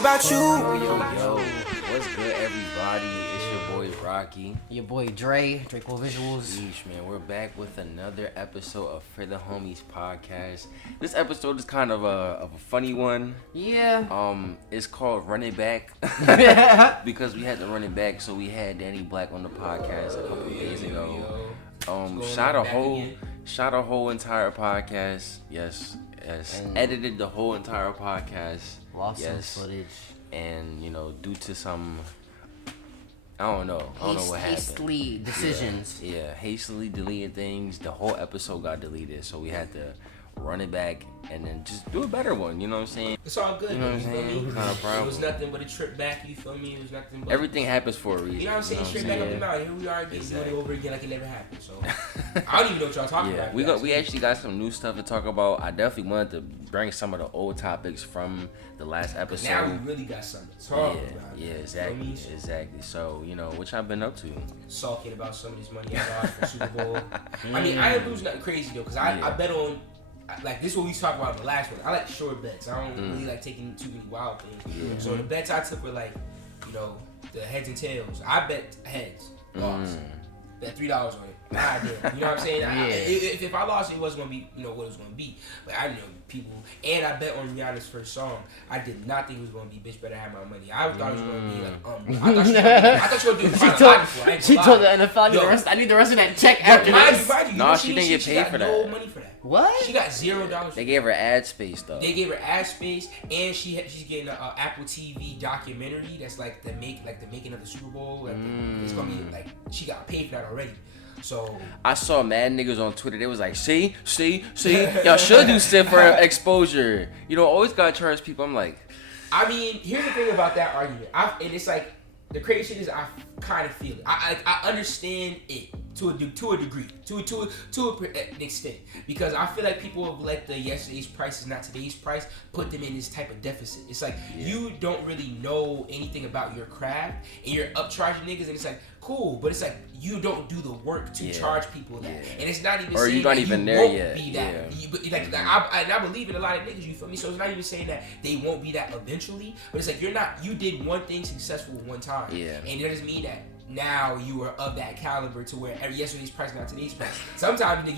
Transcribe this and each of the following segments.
about you. Yo, what's good, everybody? It's your boy Rocky. Your boy Draco Visuals. Yeesh, man, we're back with another episode of For the Homies podcast. This episode is kind of a funny one. Yeah. It's called Run It Back because we had to run it back. So we had Danny Blax on the podcast a couple of days ago. Shot a whole entire podcast. Yes. And edited the whole entire podcast. Lost some footage. And, due to some, I don't know what happened. Hastily decisions. Yeah, hastily deleted things. The whole episode got deleted. So we had to run it back and then just do a better one. You know what I'm saying? It's all good. You know what I'm saying? It's not a problem. It was nothing but a trip back. You feel me? It was nothing but everything happens for a reason. You know what I'm saying? Straight back up the mountain. Here we are again, doing it over again like it never happened. So I don't even know what y'all talking about. We actually got some new stuff to talk about. I definitely wanted to bring some of the old topics from the last episode. Now we really got something to talk about. Yeah, exactly. So, what y'all been up to? Sulking about some of this money I lost for Super Bowl. I mean, I didn't lose nothing crazy though, because I bet on. Like, this is what we talked about in the last one. I like short bets. I don't really like taking too many wild things. Yeah. So the bets I took were like, the heads and tails. I bet heads, lost. Bet $3 on it. I did. You know what I'm saying? If I lost, it wasn't gonna be, what it was gonna be. But I know people, and I bet on Rihanna's first song. I did not think it was gonna be "Bitch Better Have My Money." I thought it was gonna be like, I thought she was gonna do. She told the NFL, I need the rest of that check after this. No, she didn't get paid for that. No money for that. What? She got $0. They gave her ad space though. They gave her ad space, and she's getting an Apple TV documentary that's like the making of the Super Bowl. Like it's gonna be like she got paid for that already. So I saw mad niggas on Twitter. They was like, see, y'all should do shit for exposure. Always gotta charge people. I'm like, I mean, here's the thing about that argument. And it's like the crazy shit is I kind of feel it. I understand it to a degree, to an extent, because I feel like people have let the yesterday's prices, not today's price, put them in this type of deficit. It's like you don't really know anything about your craft, and you're upcharging niggas, and it's like cool, but it's like you don't do the work to charge people that, and it's not even saying that you won't be that. I believe in a lot of niggas. You feel me? So it's not even saying that they won't be that eventually, but it's like you did one thing successful one time, and it doesn't mean that now you are of that caliber to where yesterday's price not today's price. Sometimes nigga,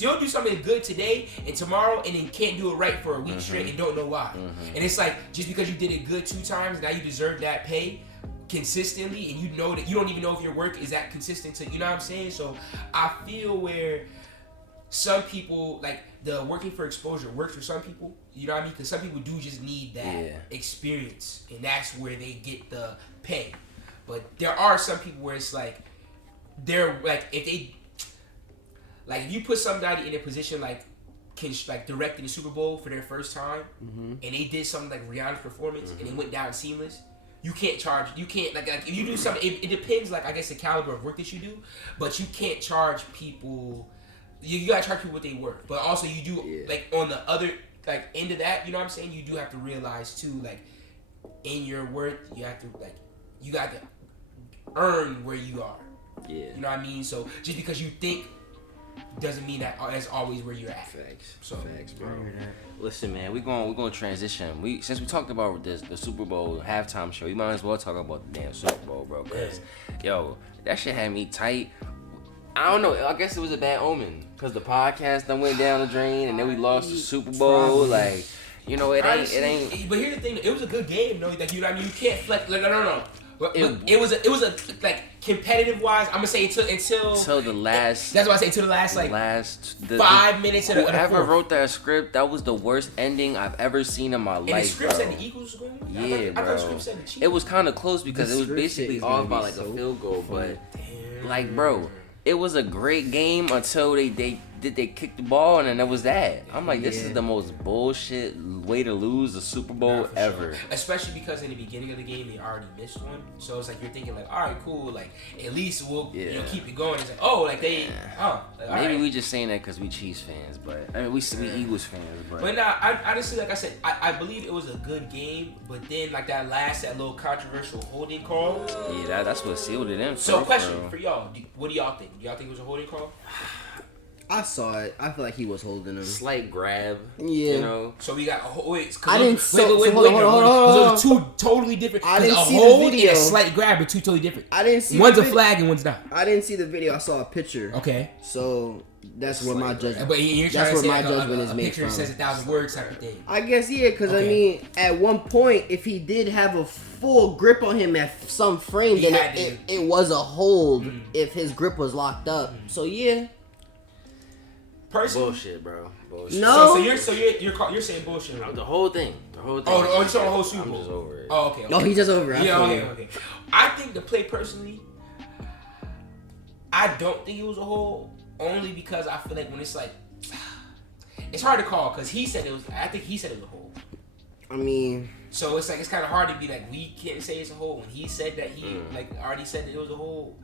you'll do something good today and tomorrow, and then can't do it right for a week straight and don't know why. And it's like just because you did it good 2 times, now you deserve that pay consistently, and you know that you don't even know if your work is that consistent to, you know what I'm saying? So I feel where some people, like, the working for exposure works for some people, you know what I mean? Because some people do just need that experience, and that's where they get the pay. But there are some people where it's like, they're like, if you put somebody in a position like directing the Super Bowl for their first time, and they did something like Rihanna's performance, and it went down seamless, you can't charge, like if you do something, it depends, like, I guess the caliber of work that you do, but you can't charge people, you gotta charge people what they worth, but also you do, like, on the other, like, end of that, you know what I'm saying, you do have to realize too, like, in your worth, you have to, like, you got to earn where you are. You know what I mean? So just because you think doesn't mean that that's always where you're at. Facts, bro. Listen, man, we're gonna transition. Since we talked about the Super Bowl halftime show, we might as well talk about the damn Super Bowl, bro. Cause that shit had me tight. I don't know. I guess it was a bad omen because the podcast done went down the drain, and then we lost the Super Bowl. Like, it ain't. But here's the thing: it was a good game, though. Like, you know what I mean? You can't flex. No. It was a like competitive wise. I'm gonna say until the last. That's what I say. Until the last 5 minutes. Whoever wrote that script, that was the worst ending I've ever seen in my life. And the script said the Eagles was going. Yeah, bro. I thought the script said the Chiefs. It was kind of close because it was basically off by like a field goal, but like, bro, it was a great game until they kicked the ball, and then that was that. I'm like, this is the most bullshit way to lose a Super Bowl ever. Sure. Especially because in the beginning of the game they already missed one, so it's like you're thinking like, all right, cool, like at least we'll keep it going. It's like, maybe we just saying that because we Chiefs fans, but I mean we Eagles fans, but nah, I honestly, like I said, I believe it was a good game, but then like that little controversial holding call. Yeah, that's what sealed it in. So question for y'all, what do y'all think? Do y'all think it was a holding call? I saw it. I feel like he was holding him. Slight grab. Yeah. You know. So we got a whole. Wait, I didn't. wait. Hold on. Those are two totally different. I didn't see hold the video. And a slight grab are two totally different. I didn't see. One's a flag and one's not. I didn't see the video. I saw a picture. Okay. So that's where my judgment. But you're that's trying to where say my judgment is a made picture from. says 1,000 words type of thing. I guess because I mean, at one point, if he did have a full grip on him at some frame, then it was a hold if his grip was locked up. So yeah. Personally, bullshit, bro. Bullshit. No. So you're saying bullshit. Right? The whole thing. Oh, you saw the whole Super Bowl. I'm just over it. Oh, okay. No, he's just over it. Yeah, okay. I think the play personally, I don't think it was a hold, only because I feel like when it's like, it's hard to call because he said it was. I think he said it was a hold. I mean, so it's like it's kind of hard to be like we can't say it's a hold when he said that he like already said that it was a hold.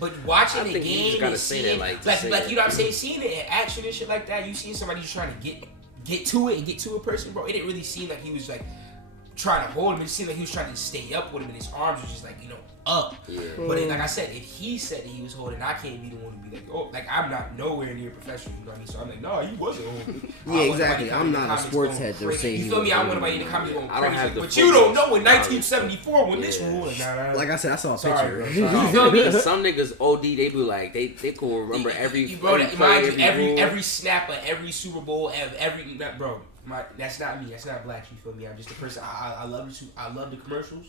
But watching the game and seeing, like you know what I'm saying, seeing it in action and shit like that, you seen somebody just trying to get to it and get to a person, bro. It didn't really seem like he was like trying to hold him. It seemed like he was trying to stay up with him, and his arms were just like up. Yeah. But like I said, if he said that he was holding, I can't be the one to be like, oh, like I'm not nowhere near professional. You know what I mean? So I'm like, no, he wasn't holding. Yeah, exactly. I'm not a sports head to say you feel me? I want somebody in the comments going crazy. Like, but you don't know in 1974 when this rule. Like I said, I saw a picture. You feel me? Some niggas OD, they be like, they could remember every snap of every Super Bowl, every bro. That's not me. That's not Black. You feel me? I'm just a person. I love the commercials.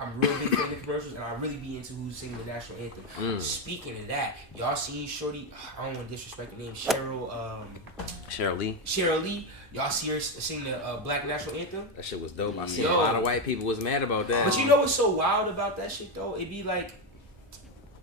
I'm real big fan of the commercials, and I really be into who's singing the national anthem. Speaking of that, y'all seen Shorty? I don't want to disrespect the name. Cheryl Lee. Y'all see her sing the Black national anthem? That shit was dope. I seen a lot of white people was mad about that. But you know what's so wild about that shit though? It be like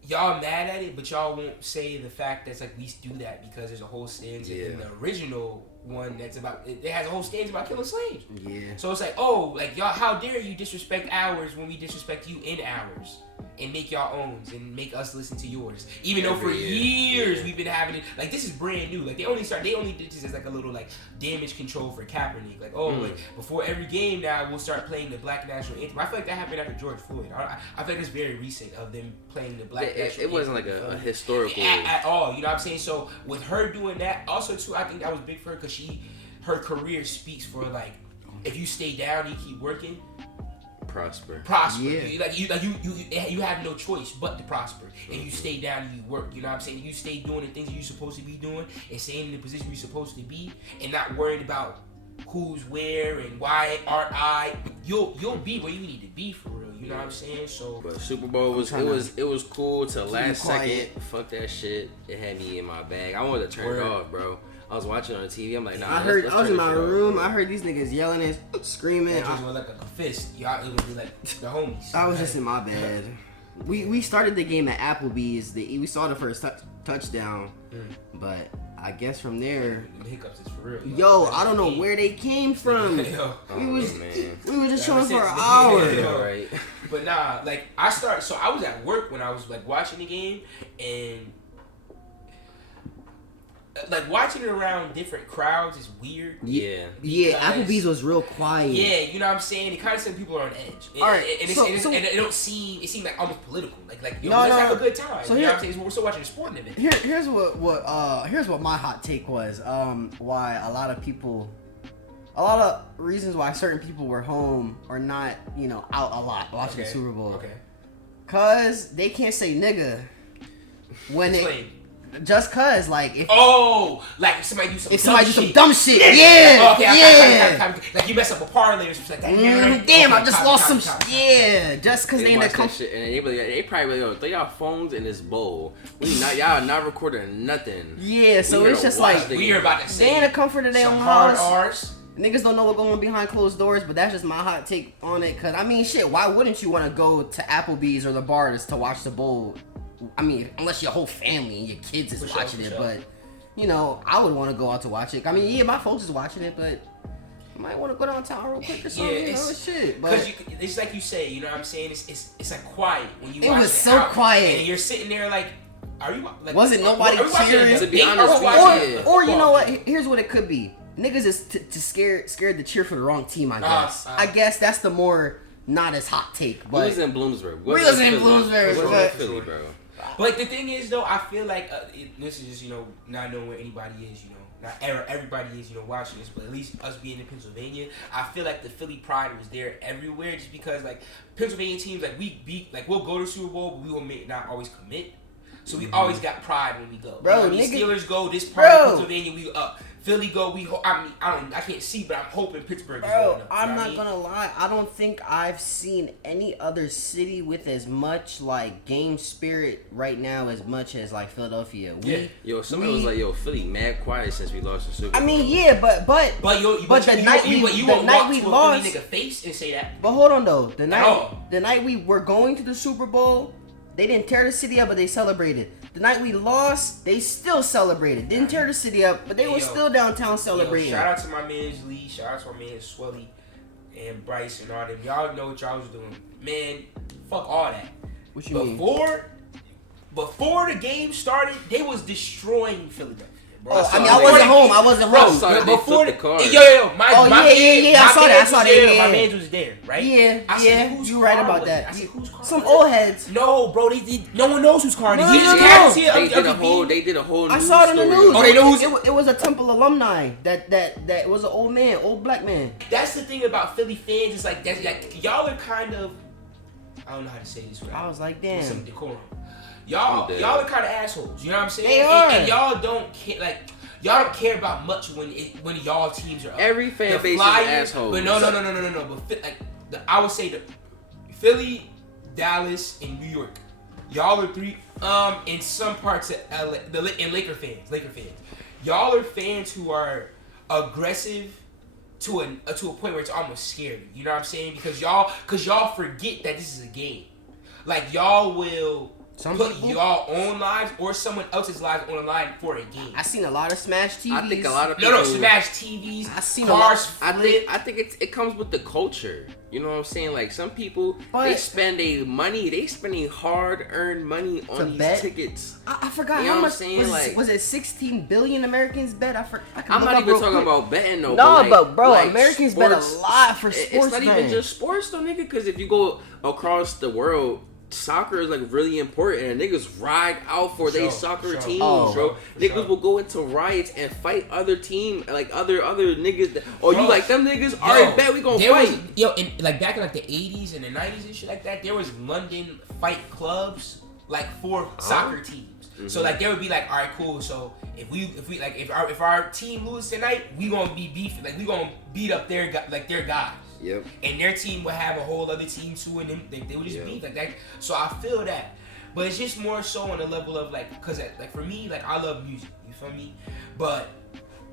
y'all mad at it, but y'all won't say the fact that's like we do that because there's a whole stanza in the original one that's about it has a whole stanza about killing slaves. Yeah. So it's like, oh, like y'all, how dare you disrespect ours when we disrespect you in ours and make y'all own and make us listen to yours. Even though for years we've been having it, like this is brand new. Like they only did this as like a little like damage control for Kaepernick. Like like before every game now we'll start playing the Black national anthem. I feel like that happened after George Floyd. I feel like it's very recent of them playing the Black national anthem. It wasn't like a historical at all. You know what I'm saying? So with her doing that, also too, I think that was big for her because her career speaks for like if you stay down, you keep working. Prosper. Yeah. You have no choice but to prosper. And you stay down and you work. You know what I'm saying? You stay doing the things you're supposed to be doing and staying in the position you're supposed to be and not worried about who's where and why aren't I. You'll be where you need to be for real. You know what I'm saying? So but Super Bowl was cool till last second. Fuck that shit. It had me in my bag. I wanted to turn it off, bro. I was watching on the TV. I'm like, nah. I was in my room. I heard these niggas yelling and screaming. It was like a fist. Y'all, it would be like the homies. I was just in my bed. We started the game at Applebee's. We saw the first touchdown, but I guess from there, the hiccups is for real. Yo, I don't know where they came from. We were just chilling for an hour. Right. But nah, like I was at work when I was like watching the game and. Like watching it around different crowds is weird. Yeah, Applebee's was real quiet. Yeah, you know what I'm saying. It kind of said people are on edge. All right, and it seemed like almost political. Like let's have a good time. So you know what I'm saying? We're still watching a sporting event. Here's what my hot take was. Why a lot of reasons why certain people were home or not, out a lot watching the Super Bowl. Okay. Cause they can't say nigga when they. Just cause, like, if somebody do some dumb shit, yeah. Like you mess up a parlay or something like that. Damn, I just lost some shit. Yeah, just cause they in the shit, and they probably throw y'all phones in this bowl. Y'all not recording nothing. Yeah, so it's just like we're about to say they in the comfort of their own house. Niggas don't know what's going on behind closed doors, but that's just my hot take on it. Cause I mean, shit, why wouldn't you want to go to Applebee's or the bars to watch the bowl? I mean, unless your whole family and your kids is watching it, but I would want to go out to watch it. I mean, yeah, my folks is watching it, but I might want to go downtown real quick or something. Shit. But it's like you say, you know what I'm saying? It's like quiet when you. It was so quiet, and you're sitting there like, are you like? Wasn't nobody cheering? To be honest, or you know what? Here's what it could be. Niggas is scared to cheer for the wrong team. I guess. I guess that's the more not as hot take. But we was in Bloomsburg. We was in Bloomsburg, Philly, bro. But the thing is, though, I feel like this is just, not knowing where anybody is, not everybody is, watching this, but at least us being in Pennsylvania, I feel like the Philly pride was there everywhere, just because like Pennsylvania teams, like we'll go to Super Bowl, but we will not always commit. So we always got pride when we go. Bro, Steelers go this part of Pennsylvania, we up. Philly go, I can't see, but I'm hoping Pittsburgh is going up. I'm not gonna lie. I don't think I've seen any other city with as much like game spirit right now as much as like Philadelphia. Somebody was like, Philly mad quiet since we lost the Super Bowl. I mean, yeah, but the night we lost, nigga face and say that. But hold on though, the night we were going to the Super Bowl, they didn't tear the city up, but they celebrated. The night we lost, they still celebrated. Didn't tear the city up, but they were still downtown celebrating. Shout out to my man's Lee. Shout out to my man's Swelly and Bryce and all them. Y'all know what y'all was doing. Man, fuck all that. What you mean? Before the game started, they was destroying Philadelphia. Bro. I wasn't home. Before the car. I saw that. My man was there, right? Yeah. You right about that. I said, whose car? Some old heads. No, bro. No one knows whose car it is. They did a whole. I saw it on the news. Oh, they know who's it was a Temple alumni. That was an old black man. That's the thing about Philly fans. It's like y'all are kind of. I don't know how to say this. I was like, damn. With some decorum. Y'all are kind of assholes. You know what I'm saying? They are. And y'all don't care. Like y'all don't care about much when y'all teams are up. Every fan base is assholes. But no. But I would say the Philly, Dallas, and New York. Y'all are three. In some parts of LA, and Laker fans. Y'all are fans who are aggressive to a point where it's almost scary. You know what I'm saying? Because y'all forget that this is a game. Like y'all will put y'all own lives or someone else's lives on the line for a game. I seen a lot of smashed TVs. I think a lot of people smashed TVs. I seen cars. I think it comes with the culture. You know what I'm saying? Like some people, they spend spending hard-earned money on these tickets. I forgot you know how much. Was it 16 billion Americans bet? I'm not even talking about betting though. No, but bro, Americans bet a lot for sports. It's not even just sports though, nigga. Because if you go across the world, soccer is like really important, and niggas ride out for their soccer teams, bro. Niggas will go into riots and fight other team, like other niggas. You like them niggas? Alright, bet we gonna fight. Like back in like the 80s and the 90s and shit like that, there was London fight clubs like for soccer teams. Mm-hmm. So like they would be like, all right, cool. So if our team loses tonight, we gonna be beefing. Like we gonna beat up their guys. Yep. And their team would have a whole other team too, and they would just beef like that. So I feel that, but it's just more so on the level of like, cause like for me, like I love music. You feel me? But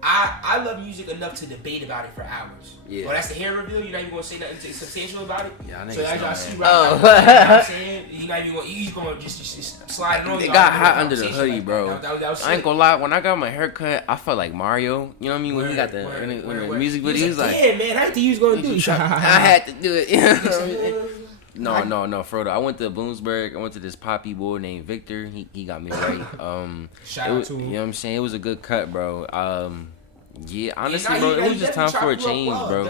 I love music enough to debate about it for hours. Yeah. Well, that's the hair reveal. You're not even gonna say nothing substantial about it. Yeah, I so as y'all see right now, you know what I'm saying? You're not even gonna just slide it on. They got hot under the hoodie, bro. I ain't gonna lie. When I got my haircut, I felt like Mario. You know what I mean? When he got the music video, he was like, "Yeah, man, I had to use going to do it." I had to do it. No, Frodo. I went to Bloomsburg. I went to this poppy boy named Victor. He got me right. Shout out to him. You know what I'm saying? It was a good cut, bro. Yeah, honestly, bro, it was just time for a change, bro.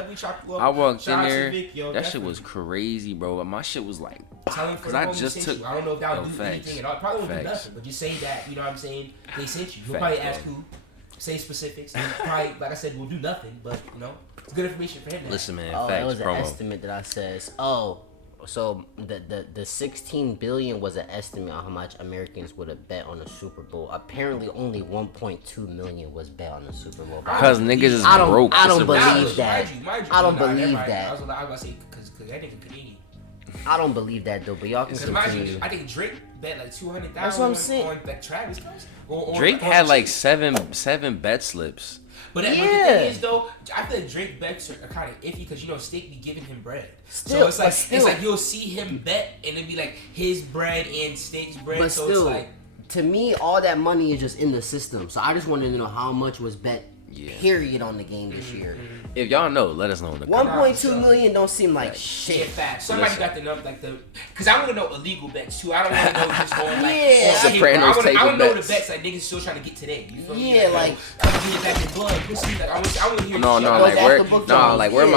I walked in there, that shit was crazy, bro. My shit was like, because I just took. I don't know if that would do anything at all. Probably won't do nothing, but just say that. You know what I'm saying? They sent you. You'll probably ask who. Say specifics. And probably, like I said, we'll do nothing, but it's good information for him. Listen, man. That was an estimate that I says. So the 16 billion was an estimate on how much Americans would have bet on the Super Bowl. Apparently, only 1.2 million was bet on the Super Bowl. Because niggas is broke. I don't believe that. I don't believe that. I was gonna say because that nigga Canadian. I don't believe that though, but y'all can continue. I think Drake bet like 200,000. That's what I'm saying. On like Travis. Drake had like seven bet slips. But the thing is, though, I feel like Drake bets are kind of iffy because Steak be giving him bread. So it's like you'll see him bet and it'd be like his bread and Steak's bread. But so still, it's like, to me, all that money is just in the system. So I just wanted to know how much was bet period on the game this year. If y'all know, let us know in the comments. 1.2 million don't seem like shit. Yeah, fact. Somebody got the number, because I want to know illegal bets too. I don't want to know just on Sopranos I want to know bets. the bets like niggas still trying to get today. You feel me? Yeah, like I'm gonna get back in blood. I want to hear.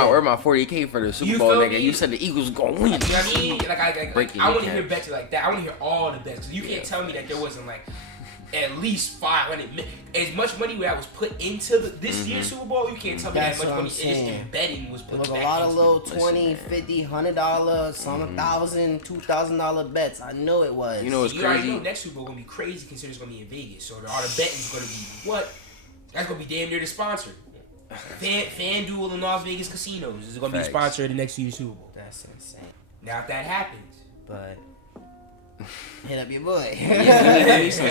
Where my 40K for the Super Bowl, nigga? You said the Eagles gonna win. You know what I mean? Like I want to hear bets like that. I want to hear all the bets. Cause you can't tell me that there wasn't like at least 500 as much money that was put into this year's Super Bowl. You can't tell me that much money just in betting was put back. A lot of little $20, $50, $100, some $1,000, $2,000 bets. I know it was. You know what's you crazy? already know next Super Bowl gonna be crazy considering it's gonna be in Vegas. So all the betting's gonna be what? That's gonna be damn near the sponsor. FanDuel and Las Vegas casinos is gonna be sponsored the next year's Super Bowl. That's insane. Now if that happens, but. Hit up your boy. We need some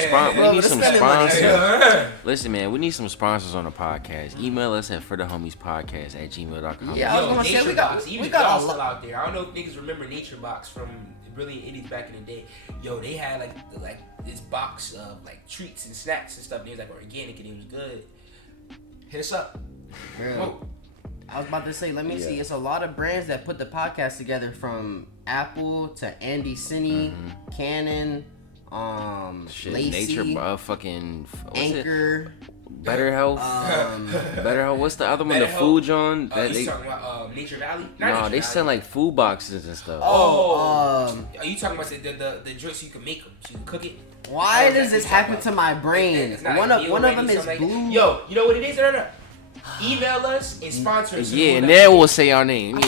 sponsors. Listen, man, we need some sponsors on the podcast. Email us at forthehomiespodcast@gmail.com. Yeah, I was gonna say we got a lot out there. I don't know if niggas remember Nature Box from Brilliant Idiots back in the day. Yo, they had like this box of like treats and snacks and stuff. And it was like organic and it was good. Hit us up. I was about to say, let me see. It's a lot of brands that put the podcast together, from Apple to Andy Cine, Canon, Lacey, Nature, fucking Anchor, Better Health. Better Health. What's the other one? The food John. You talking about Nature Valley? No, they sell like food boxes and stuff. Are you talking about the joints you can make them, so you can cook it? Why does this happen to my brain? One of them is blue. Yo, you know what it is? No. Email us and sponsor us. Yeah, and then we'll say our name.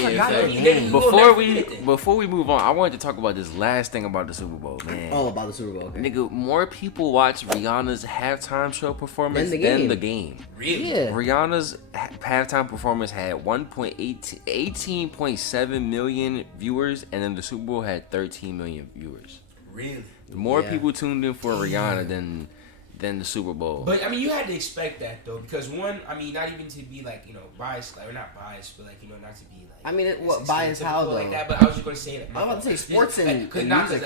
Before we move on, I wanted to talk about this last thing about the Super Bowl, man. Oh, about the Super Bowl. Okay. Nigga, more people watch Rihanna's halftime show performance than the game. Really? Yeah. Rihanna's halftime performance had 18.7 million viewers, and then the Super Bowl had 13 million viewers. Really? More people tuned in for Rihanna than the Super Bowl. But I mean, you had to expect that though, because one, I mean, not even to be like, biased, like, or not biased, but like, not to be like. I mean, biased how though? Like that, but I was just gonna say that. I'm about to say sports and music,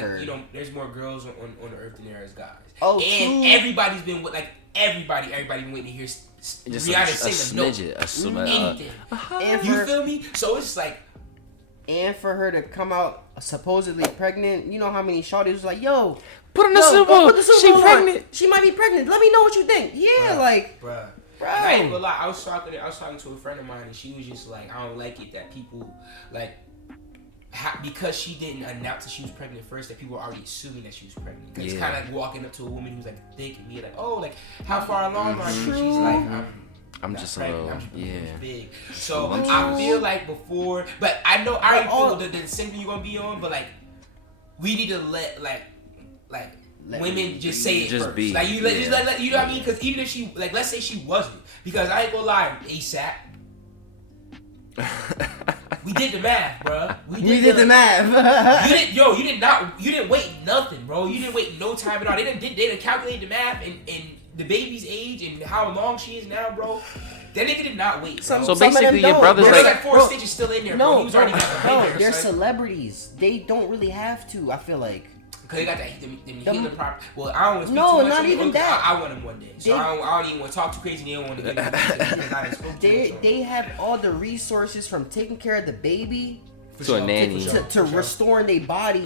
there's more girls on the earth than there is guys. Oh, and everybody's been everybody been waiting to hear Rihanna sing anything. You feel me? So it's like. And for her to come out supposedly pregnant, you know how many shawties was like, yo, put in the Super Bowl. She pregnant. She might be pregnant. Let me know what you think. Yeah, bruh. I ain't gonna lie. I was talking to a friend of mine, and she was just like, I don't like it that people like because she didn't announce that she was pregnant first, that people were already assuming that she was pregnant. It's kind of like walking up to a woman who's like thick and be like, oh, like how far along are you? She's like, I'm just pregnant. A little, big. So I feel like before, but I know I already feel the single you're gonna be on, but like we need to let women just say it just first. Be. Like you know what I mean? Because even if she let's say she wasn't, because I ain't gonna lie, ASAP. We did the math, bro. We did the math. You didn't wait nothing, bro. You didn't wait no time at all. They didn't calculate the math and the baby's age and how long she is now, bro. That nigga did not wait. So basically, your brother's like 4 stitches still in there, bro. He was already got they're celebrities. They don't really have to. I feel like. Cause they got that healing prop. Well, I don't. No, not even that. I want him one day, so I don't even want to talk too crazy. They don't want to get. They have all the resources, from taking care of the baby to a nanny to restoring their body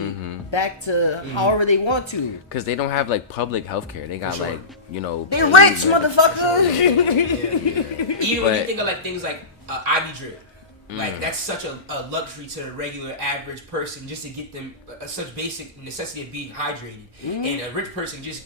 back to however they want to. Cause they don't have like public health care. They got they rich, motherfucker. Even when you think of like things like IV drip. Like that's such a luxury to the regular average person, just to get them such basic necessity of being hydrated. And a rich person just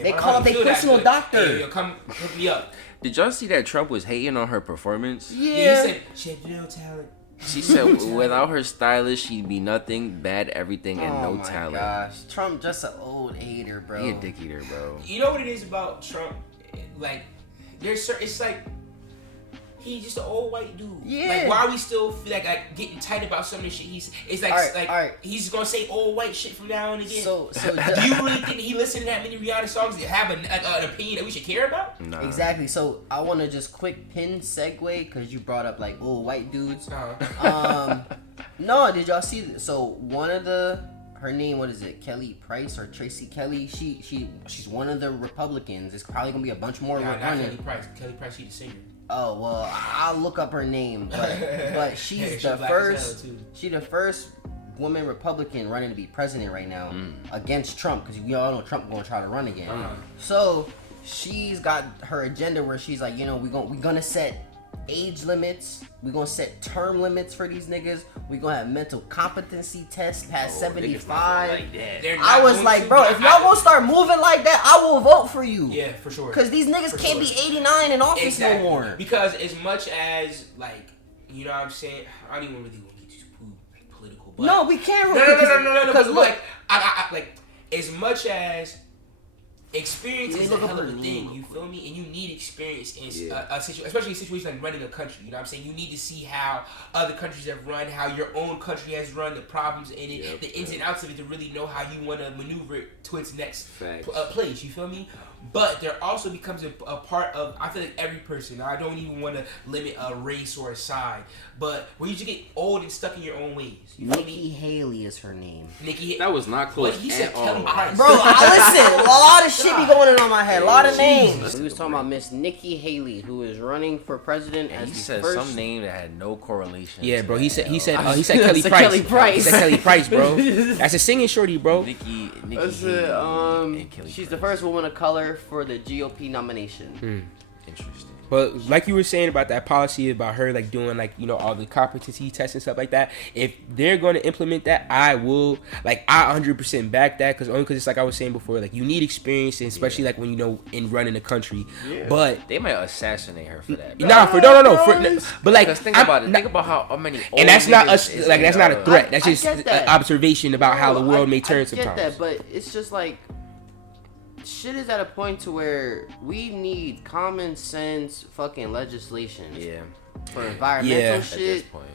they call their personal doctor. Hey, come hook me up. Did y'all see that Trump was hating on her performance? Yeah, he said she had no talent. She said without her stylist, she'd be nothing, bad everything, and no talent. Oh my gosh, Trump just an old hater, bro. He a dick eater, bro. You know what it is about Trump? Like it's like. He's just an old white dude. Yeah. Like, why we still feel like getting tight about some of this shit? It's like, all right. He's gonna say old white shit from now on again. So do you really think he listened to that many Rihanna songs to have an opinion that we should care about? Nah. Exactly. So I want to just quick pin segue because you brought up like old white dudes. No, did y'all see? So one of her her name, what is it? Kelly Price or Tracy Kelly? She's one of the Republicans. It's probably gonna be a bunch more. Not Kelly Price. Kelly Price, she's the singer. Oh well, I'll look up her name, but she's the first. She the first woman Republican running to be president right now against Trump, because we all know Trump gonna try to run again. So she's got her agenda where she's like, you know, we're gonna set age limits, we're gonna set term limits for these niggas, we're gonna have mental competency tests past 75. Like I was like, bro, if y'all gonna start moving like that, I will vote for you. Yeah, for sure. Because these niggas can't be 89 in office no more. Because as much as, like, you know what I'm saying, I don't even really want to get too political, but no, we can't. No. Because like, I like, as much as experience is a hell of a thing, you feel me? And you need experience in a situation, especially in situations like running a country. You know what I'm saying? You need to see how other countries have run, how your own country has run, the problems in it, the ins and outs of it, to really know how you want to maneuver it to its next place. You feel me? But there also becomes a part of, I feel like every person, I don't even want to limit a race or a side, but when you just get old and stuck in your own ways. You feel Nikki me? Haley is her name. That was not close. But he said Kelly Price. Bro, listen, a lot of shit be going on my head. A lot of names. We was talking about Miss Nikki Haley, who is running for president as he said first. some name that had no correlation. Yeah, bro. He said Kelly said Price. Kelly Price. He said Kelly Price, bro. That's a singing shorty, bro. Nikki That's Haley it. and Kelly She's Price. the first woman of color for the GOP nomination. Interesting. But like you were saying about that policy about her like doing like, you know, all the competency tests and stuff like that, if they're going to implement that, I will, like, I 100% back that, because it's like I was saying before, like, you need experience, and especially like when you know in running a country. But they might assassinate her for that. But like, think about it. Think about how many old and that's not niggas us. Like, that's not a threat. That's just get that. an observation about how the world may turn I sometimes. get that, but it's just like, shit is at a point to where we need common sense fucking legislation. Yeah. For environmental Yeah. At this shit, point.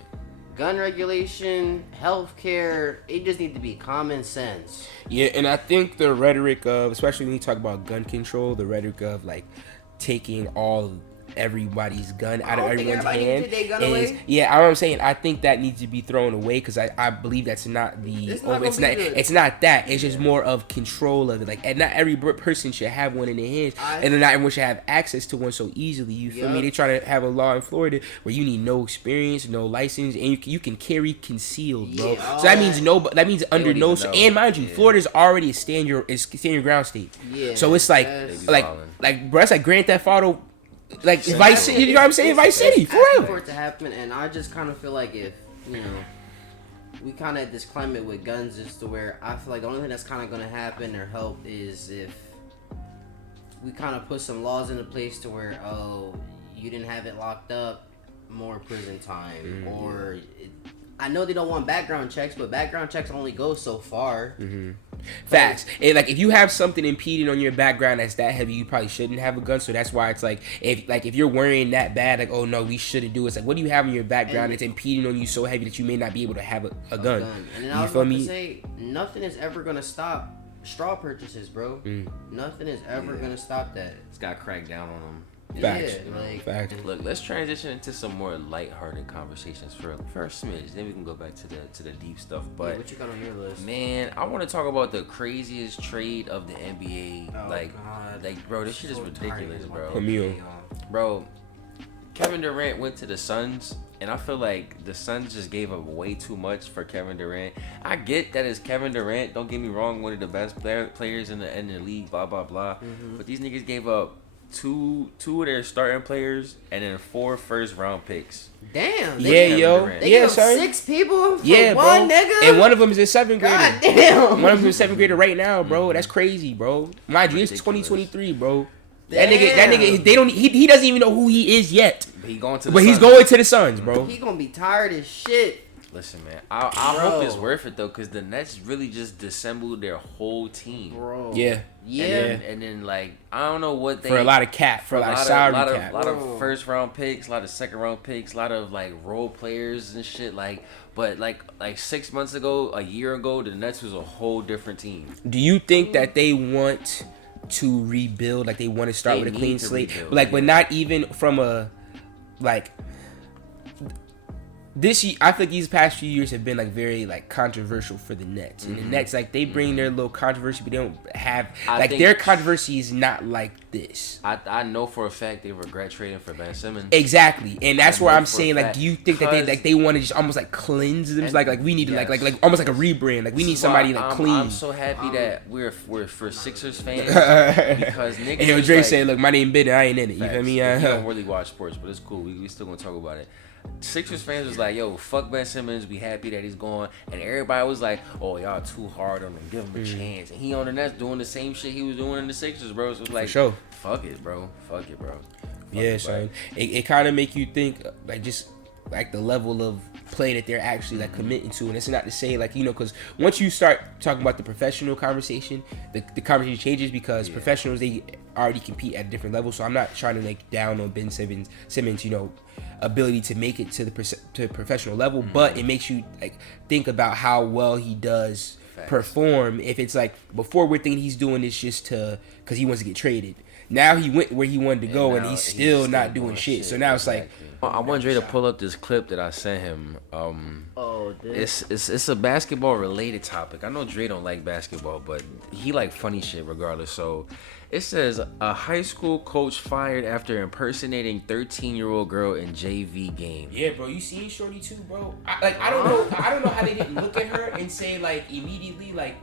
gun regulation, healthcare. It just need to be common sense. Yeah, and I think the rhetoric of, especially when you talk about gun control, the rhetoric of like taking everybody's gun out of everyone's hand is, yeah, I know what I'm saying. I think that needs to be thrown away, because I believe that's not the it's not that. It's just more of control of it. Like, and not every person should have one in their hands, and then not everyone should have access to one so easily. You feel me? They try to have a law in Florida where you need no experience, no license, and you can carry concealed, bro. So that means under no, and mind you, Florida's already a stand your ground state. Yeah. So it's like bro, it's like Grand Theft Auto. Like Vice City, you know what I'm saying? Vice City, for real. For it to happen, and I just kind of feel like if, you know, we kind of at this climate with guns is to where I feel like the only thing that's kind of going to happen or help is if we kind of put some laws into place to where, oh, you didn't have it locked up, more prison time, or I know they don't want background checks, but background checks only go so far. Facts. And like, if you have something impeding on your background that's that heavy, you probably shouldn't have a gun. So that's why it's like, if you're worrying that bad, like, oh no, we shouldn't do it. It's like, what do you have in your background that's impeding on you so heavy that you may not be able to have a gun? And then I was about to say, nothing is ever gonna stop straw purchases, bro. Nothing is ever gonna stop that. It's got to crack down on them. Facts. Facts. Look, let's transition into some more lighthearted conversations for a smidge. Then we can go back to the deep stuff. But what you got on your list? Man, I want to talk about the craziest trade of the NBA. God. Bro, this shit is ridiculous, bro. Bro, Kevin Durant went to the Suns, and I feel like the Suns just gave up way too much for Kevin Durant. I get that it's Kevin Durant. Don't get me wrong, one of the best players in the league. Blah blah blah. But these niggas gave up two of their starting players and then 4 first-round picks. Damn. They gave 6 people for one nigga? And one of them is a 7th grader. God damn. One of them is a 7th grader right now, bro. That's crazy, bro. Mind you, it's 2023, bro. That nigga, he doesn't even know who he is yet. But he's going to the Suns, bro. He gonna be tired as shit. Listen, man, I hope it's worth it, though, because the Nets really just dissembled their whole team. Bro. Yeah. And then, like, I don't know what they... For a lot of cap. For a lot of salary cap. A lot of first-round picks, a lot of second-round picks, a lot of, like, role players and shit. Like, but, like 6 months ago, a year ago, the Nets was a whole different team. Do you think that they want to rebuild? Like, they want to start with a clean slate? But not even from a... Like... I feel like these past few years have been like very like controversial for the Nets, and the Nets like they bring their little controversy, but they don't have like their controversy is not like this. I know for a fact they regret trading for Ben Simmons. Exactly, and that's where I'm saying like, do you think that they want to just almost like cleanse them? Like we need to like almost like a rebrand. Like we need somebody like clean. I'm so happy that we're for Sixers fans because niggas. And yo, Dre say, look, my name Bid, I ain't in it. You feel me? You don't really watch sports, but it's cool. We still gonna talk about it. Sixers fans was like, yo, fuck Ben Simmons. We happy that he's gone. And everybody was like, oh, y'all too hard on him. Give him a chance. And he on the Nets doing the same shit he was doing in the Sixers, bro. So it's like, sure. Fuck it, bro. Yeah, son. It kind of make you think, like, just like the level of play that they're actually like committing to. And it's not to say like, you know, because once you start talking about the professional conversation, the conversation changes because professionals, they already compete at a different level. So I'm not trying to like down on Ben Simmons, you know, ability to make it to the professional level, but it makes you like think about how well he does perform. If it's like before we're thinking he's doing this just because he wants to get traded. Now he went where he wanted to go, and he's still not doing shit. So now it's like, I want Dre to pull up this clip that I sent him. It's a basketball related topic. I know Dre don't like basketball, but he like funny shit regardless. So it says a high school coach fired after impersonating 13-year-old girl in JV game. Yeah, bro, you seen Shorty too, bro? I don't know how they didn't look at her and say like immediately like,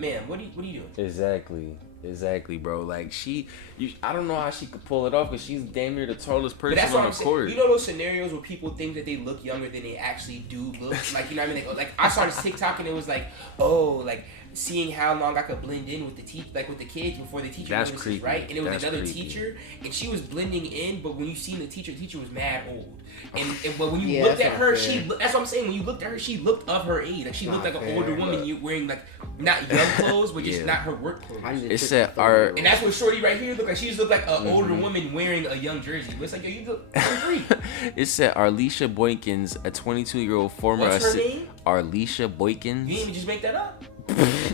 man, what are you doing? Exactly, bro. Like I don't know how she could pull it off because she's damn near the tallest person on the court. You know those scenarios where people think that they look younger than they actually do look? Like, you know what I mean? Like I saw this TikTok and it was like, oh, like seeing how long I could blend in with the kids before the teacher notices, creepy. Right? And it was another teacher, and she was blending in, but when you seen the teacher was mad old. But when you looked at her, that's what I'm saying. When you looked at her, she looked of her age. Like she looked like an older woman. You wearing like not young clothes, but just not her work clothes. It said and that's what Shorty right here looked like. She just looked like an older woman wearing a young jersey. But it's like, yo, you look 23. It said Arlisha Boykins, a 22-year-old former. What's her name? Arlisha Boykins. You didn't even just make that up.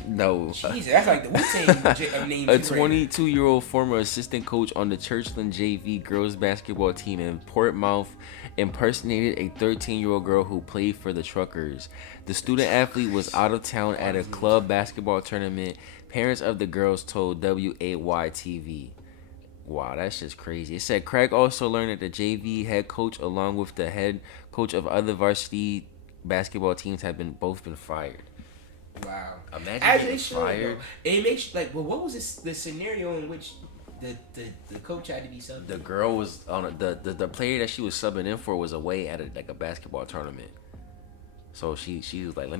No. Jesus, that's like the Wu-Tang name. A 22-year-old former assistant coach on the Churchland JV girls basketball team in Portsmouth impersonated a 13-year-old girl who played for the Truckers. The student athlete was out of town at a club basketball tournament. Parents of the girls told WAY-TV. Wow, that's just crazy. It said Craig also learned that the JV head coach, along with the head coach of other varsity basketball teams, have both been fired. Wow. Imagine getting fired. It makes like, well, what was the scenario in which the coach had to be subbed? The girl was on the player that she was subbing in for was away at a basketball tournament. So she was like,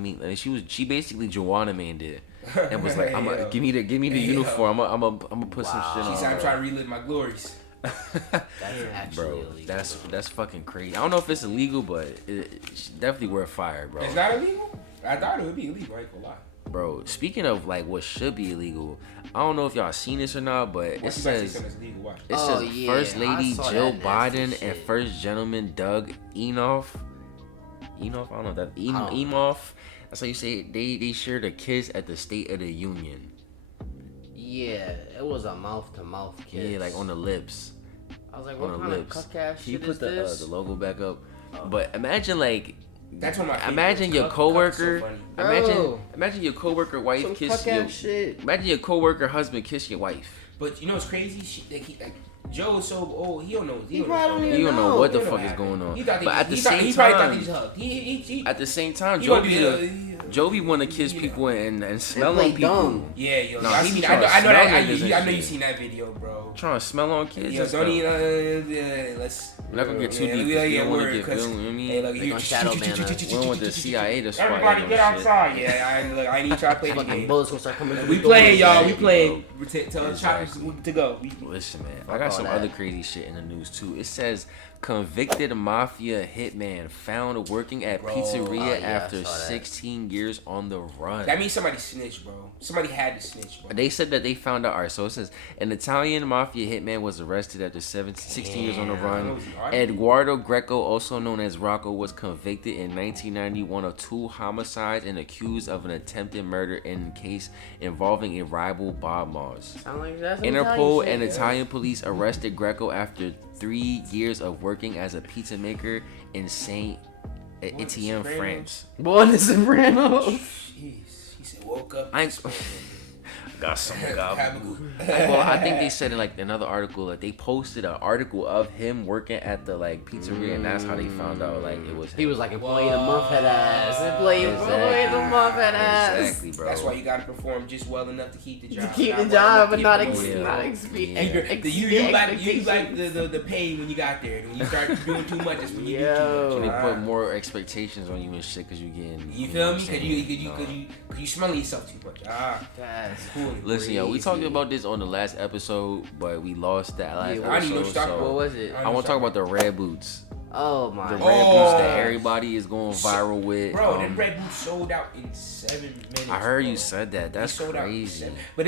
she basically Joanna Man did, and was like, give me the uniform. I'm gonna put some shit on. She said, I'm trying to relive my glories. That's actually illegal. That's fucking crazy. I don't know if it's illegal, but it's definitely worth fire, bro. It's not illegal? I thought it would be illegal. I ain't gonna lie. Bro, speaking of like what should be illegal, I don't know if y'all seen this or not, but it says First Lady Jill Biden and First Gentleman Doug Emhoff. I don't know that Emhoff. That's how you say it. They shared a kiss at the State of the Union. Yeah, it was a mouth-to-mouth kiss. Yeah, like on the lips. I was like, what kind of cuck-ass shit is this? The logo back up. But imagine like. That's one of my imagine your coworker. Imagine your coworker wife kiss your. Shit. Imagine your coworker husband kiss your wife. But you know what's crazy? Joe is so old. He don't know. He probably don't even know what the fuck is going on. But at the same time, at the same time, Jovi want to kiss people and smell on people. Dumb. Yeah, yo. No, I know you seen that video, bro. Trying to smell on kids. Yo, don't even. Let's. We're not gonna get too deep. We don't want to get filmed. I mean, they gonna shadow ban us. We don't want the CIA to spy. Everybody get outside. Yeah, I need y'all to play the game. Bullets gonna start coming. We playing, y'all. We playing. Tell the choppers to go. Listen, man. I got some other crazy shit in the news too. It says convicted mafia hitman found working at pizzeria after 16 years on the run. That means somebody snitched, bro. Somebody had to snitch, bro. They said that they found out. Alright, so it says an Italian mafia hitman was arrested after 16 years on the run. Eduardo Greco, also known as Rocco, was convicted in 1991 of 2 homicides and accused of an attempted murder in a case involving a rival Bob Moss. Interpol and Italian police arrested Greco after 3 years of working as a pizza maker in St. Etienne France. Born the Sopranos. Jeez. He said, woke up. I ain't. Got some Gabagool. Well, I think they said in like another article that they posted an article of him working at the like pizzeria, and that's how they found out like it was him. He was like employee of the month head ass. Employee of the month head ass. Exactly, bro. That's why you gotta perform just well enough to keep the job. To keep the Not job, well but enough not to get promoted. You like the pay when you got there. When you start doing too much, that's when you do too They much. put more expectations on you and shit because you getting. You feel me? Cause you smell yourself too much. That's Cool. Listen, yo, we talked about this on the last episode, but we lost that last episode. I need no stock. so what was it? I want to talk about the red boots. Oh my The god. red boots that everybody is going viral with. Bro, them red boots sold out in 7 minutes. I heard bro. you said that. That's They sold out in crazy. 7. But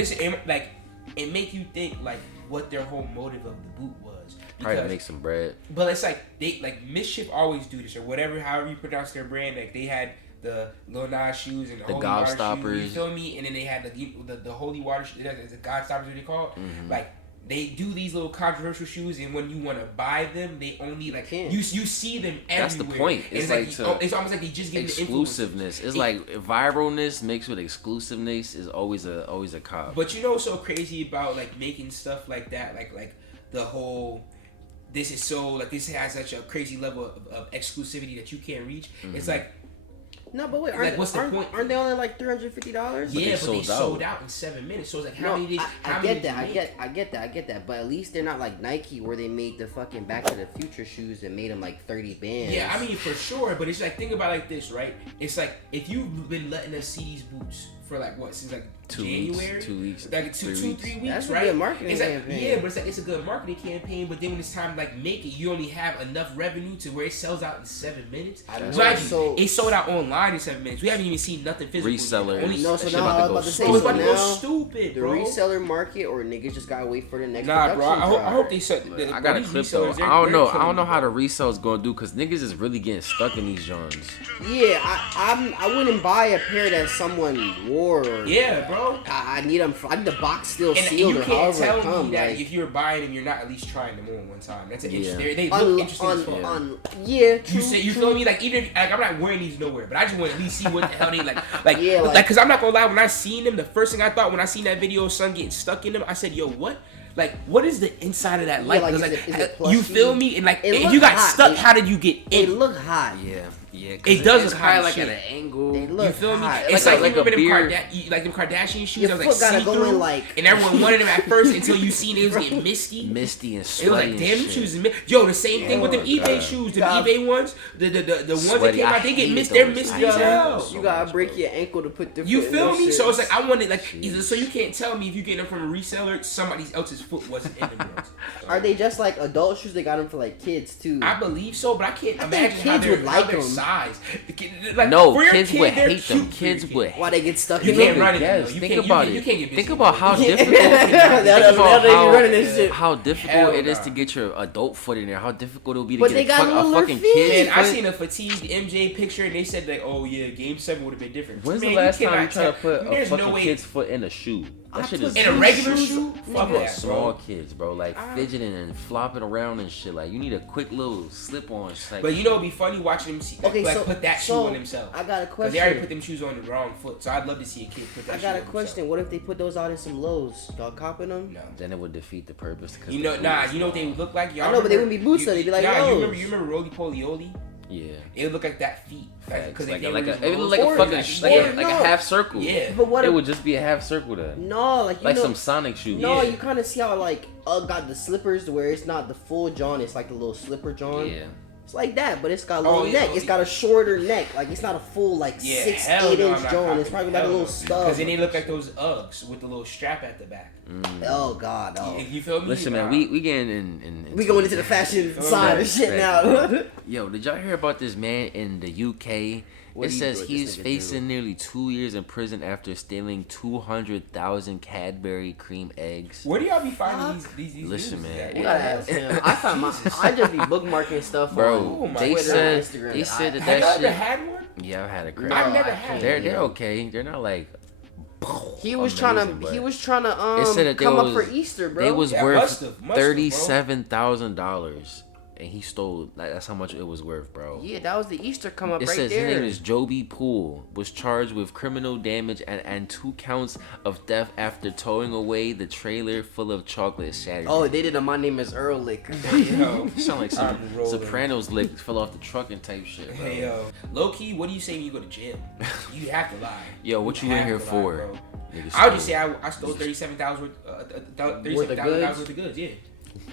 it make you think like what their whole motive of the boot was. Probably to make some bread. But it's like they like Mischief always do this or whatever, however you pronounce their brand. Like they had the Lil Nas shoes and the Holy Water Gobstoppers. shoes. You feel me? And then they had the Holy Water shoes. The God Stoppers, what they call it. Mm-hmm. Like they do these little controversial shoes, and when you want to buy them, they only like you see them everywhere. That's the point. And It's like it's almost like they just give exclusiveness. It's like viralness mixed with exclusiveness is always a cop. But you know what's so crazy about like making stuff like that, like the whole. This is so like this has such a crazy level of exclusivity that you can't reach. Mm-hmm. It's like. No, but wait, Like, what's the point? Aren't they only like $350? Yeah, but they sold sold out in 7 minutes. So it's like, how No, many did I get that. But at least they're not like Nike, where they made the fucking Back to the Future shoes and made them like 30 bands. Yeah, I mean for sure. But it's like, think about it like this, right? It's like if you've been letting us see these boots for like what since like 2 January, weeks, 2 weeks, like 3 weeks. That's a right? good marketing it's like, campaign. Yeah, but it's like it's a good marketing campaign. But then when it's time to like make it, you only have enough revenue to where it sells out in 7 minutes. So it sold out online in 7 minutes. We haven't even seen nothing physical. Reseller. No, so Shit now about I to was about go to say, It was so about to go now stupid, the bro. reseller market or niggas just gotta wait for the next Nah, bro. production I hope they drive. said. I got a clip though. I don't know how the resale's gonna do because niggas is really getting stuck in these joints. Yeah, I wouldn't buy a pair that someone wore. Yeah, bro. I need them. I need the box still And sealed you or can't however it tell come. me that Like, if you're buying them, you're not at least trying them on one time. That's an interesting. Yeah. They look interesting as fuck. Yeah, You feel me? Like even if, like I'm not wearing these nowhere, but I just want to at least see what the hell they like. Yeah, like because I'm not gonna lie. When I seen them, the first thing I thought when I seen that video of son getting stuck in them, I said, "Yo, what? Like, what is the inside of that like?" like, Because is it you plushy? feel me? And like, It if look you got hot. stuck, how did you get it in? look hot. Yeah. It does it's look high hot like as at an shit. angle. They look You feel me? hot. It's Like like, a you remember beard. like them Kardashian shoes. Your that was foot like gotta go see-through, in like. and everyone wanted them at first until you seen it was getting misty. Misty and It sweaty. was like, damn, them shoes is yo, the same thing with them eBay shoes. The eBay ones, the ones that Sweaty. came I out, they get hate misty. They're those. misty I as hate hell. those. You gotta break your ankle to put the. You foot in feel those me? shits. So it's like I wanted like either so you can't tell me if you get them from a reseller, somebody else's foot wasn't in them. ones. Are they just like adult shoes? They got them for like kids too. I believe so, but I can't I think imagine how kids they're, would how like their them. size. Like, No, for your kids kid, would they're hate them. cute for your Kids kid. would. Why they get stuck You in can't them? run it. Yes, though. You think can't- about you it. can't get busy. Think about how Yeah. difficult. That's they running this shit. How difficult Hell it is nah. to get your adult foot in there. How difficult it will be to But get they got a littler fucking feet. kid's Man, I foot. seen a fatigued MJ picture and they said like, oh yeah, Game 7 would have been different. When's Man, the last time you cannot tried to tell- put a there's fucking no way. kid's foot in a shoe? That shit is In a regular shoes, shoe? Fuck for that, small bro. kids, bro. Like fidgeting and flopping around and shit. Like you need a quick little slip on. Like, But you know, it'd be funny watching them see, Okay, like so put that shoe on themselves. I got a Because they already question. put them shoes on the wrong foot. So I'd love to see a kid put that I shoe got on a question. What if they put those out in some lows? Y'all copping them? themselves. then it would defeat the purpose. Cause You the know, boot nah, is you know what they long. would look like? Y'all I know, but they remember- wouldn't be boots, though. They'd be like, nah, Lowe's. you remember Roly Poly Oly? Yeah. It would look like that feet. Facts. Like, they like were a, just it would look like rolls a fucking forward, like a no. half circle. Yeah. But what It if, would just be a half circle then. no, like you Like know, some Sonic shoes. no, Yeah. you kind of see how like got the slippers where it's not the full John, it's like the little slipper John. Yeah. It's like that, but it's got a little Oh, yeah, neck. oh, It's yeah. got a shorter neck. Like it's not a full like Yeah, 6, hell 8 no, inch I'm not John. copying It's probably it. got a Hell little no. stub. Because then they look like those Uggs with the little strap at the back. Oh God, oh. You feel me? Listen, man, Nah. we getting in We going into the fashion Feel side me? of shit now. Yo, did y'all hear about this man in the UK? What It do you says do? What he's this nigga facing nearly 2 years in prison after stealing 200,000 Cadbury cream eggs. Where do y'all be finding these Listen, news man. at? You gotta ask him. I find I just be bookmarking stuff Bro, Oh on my they Twitter said and Instagram. they said that Have you that ever shit. had one? Yeah, I've had a cream. I've never I had can't. one. They're okay. They're not like. He was amazing, trying but to It said that come they up for was- Easter, bro. They was Yeah, worth must've, bro. $37,000, and he stole. Like, that's how much it was worth, bro. Yeah, that was the Easter come up It right says there. his name is Joby Poole, was charged with criminal damage and 2 counts of theft after towing away the trailer full of chocolate Saturday. Oh, they did a My Name is Earl lick. Yo, sound like some I'm rolling. Sopranos lick fell off the truck and type shit, bro. Hey yo, low key, what do you say when you go to jail? You have to lie. Yo, what you in have here to lie, for? bro. Nigga, I would just say I stole $37,000 worth of goods, yeah.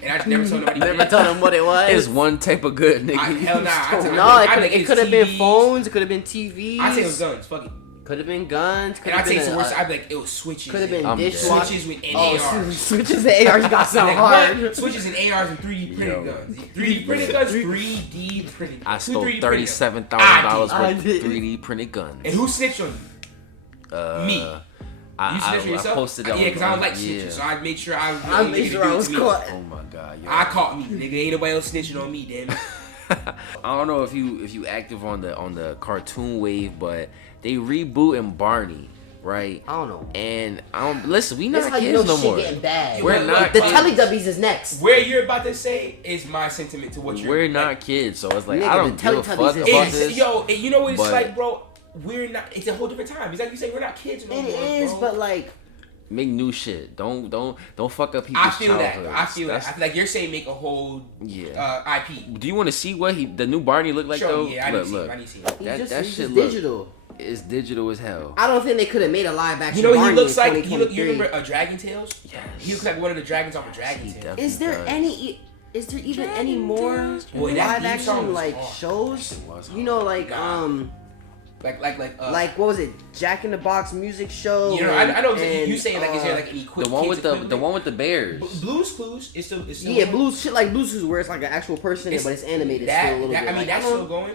And I just never told nobody. Never told them what it was. It's one type of good, nigga. Hell nah. It could have been phones. It could have been TVs. I say it was guns. Fuck it. Could have been guns. And I take the worst. I'd be like, it was switches. Could have been I'm dishwashers. Switches with Oh, ARs. switches and ARs got so Like, hard. what? Switches and ARs and 3D printed guns. 3D printed guns. 3D printed. I stole 3D printed guns. $37,000 I worth of did. 3D printed guns. And who snitched on you? Me. You snitched on yourself? I posted that. Yeah, because I don't like yeah. snitches, so I made sure I was caught. Oh my god. Yo. I caught me, nigga. Ain't nobody else snitching on me, damn it. I don't know if you active on the cartoon wave, but they rebooting Barney, right? I don't know. And listen, we That's not how you kids know no shit more. getting bad. We're not The kids. Teletubbies is next. Where you're about to say is my sentiment to what you're. We're not kids, so it's like Nigga, I don't the give a Teletubbies fuck is about next. this. Yo, and you know what it's but- like, bro? We're not. It's a whole different time. It's like you say, we're not kids no It more. is, bro. but like, Make new shit. Don't fuck up people's I feel that. childhoods. I feel that. That's- I feel like you're saying make a whole IP. Do you want to see what the new Barney look like Sure, though? yeah, I need to Look, see look. it. I need to see it. That he's shit just look digital. it's digital as hell. I don't think they could have made a live action. You know what he Barney looks in like? You 2023. remember Dragon Tales? Yes. He looks like one of the dragons off of Dragon He Tales. definitely Is there does. any? Is there even any more Boy, that live theme song action was like hard. shows? It was You know, like Nah. Like what was it? Jack in the Box music show. you know, I know and, you saying like is there like any quick the one with kids the equivalent? one with the bears. Blue's Clues is still yeah, blues shit like Blues Clues where it's like an actual person, It's- but it's animated that, still a little that, bit. I mean like, that's I don't- still going.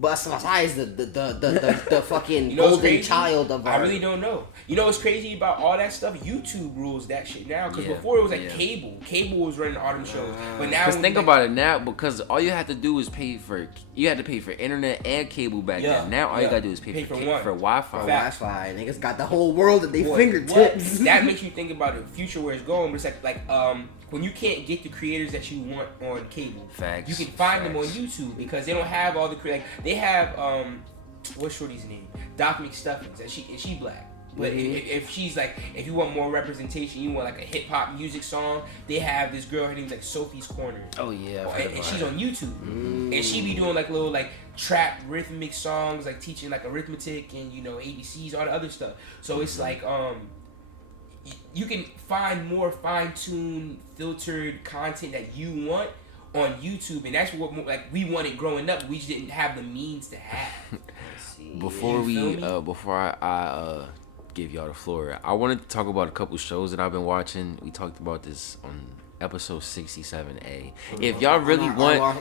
But besides the fucking You know what's golden crazy? child of I our. really don't know. You know what's crazy about all that stuff? YouTube rules that shit now. Because Yeah, before it was like yeah. cable. Cable was running all them shows. But now Cause when think like, about it now, because all you had to do is pay for internet and cable back Yeah, then. Now all you yeah. gotta do is Pay for for one. Wi-Fi. Wi-Fi niggas got the whole world at their Boy, fingertips. what? That makes you think about the future where it's going. But it's like when you can't get the creators that you want on cable, Facts. you can find them on Facts. YouTube because they don't have all the like they have what's Shorty's name? Doc McStuffins. And she black. But if she's like, if you want more representation, you want like a hip hop music song, they have this girl. Her name's like Sophie's Corner. Oh yeah, And she's on YouTube, and she be doing like little like trap rhythmic songs, like teaching like arithmetic and ABCs, all the other stuff. So it's like you can find more fine-tuned, filtered content that you want on YouTube, and that's what like we wanted growing up. We just didn't have the means to have. Before You feel me? before I give y'all the floor, I wanted to talk about a couple shows that I've been watching. We talked about this on episode 67A. If y'all really want,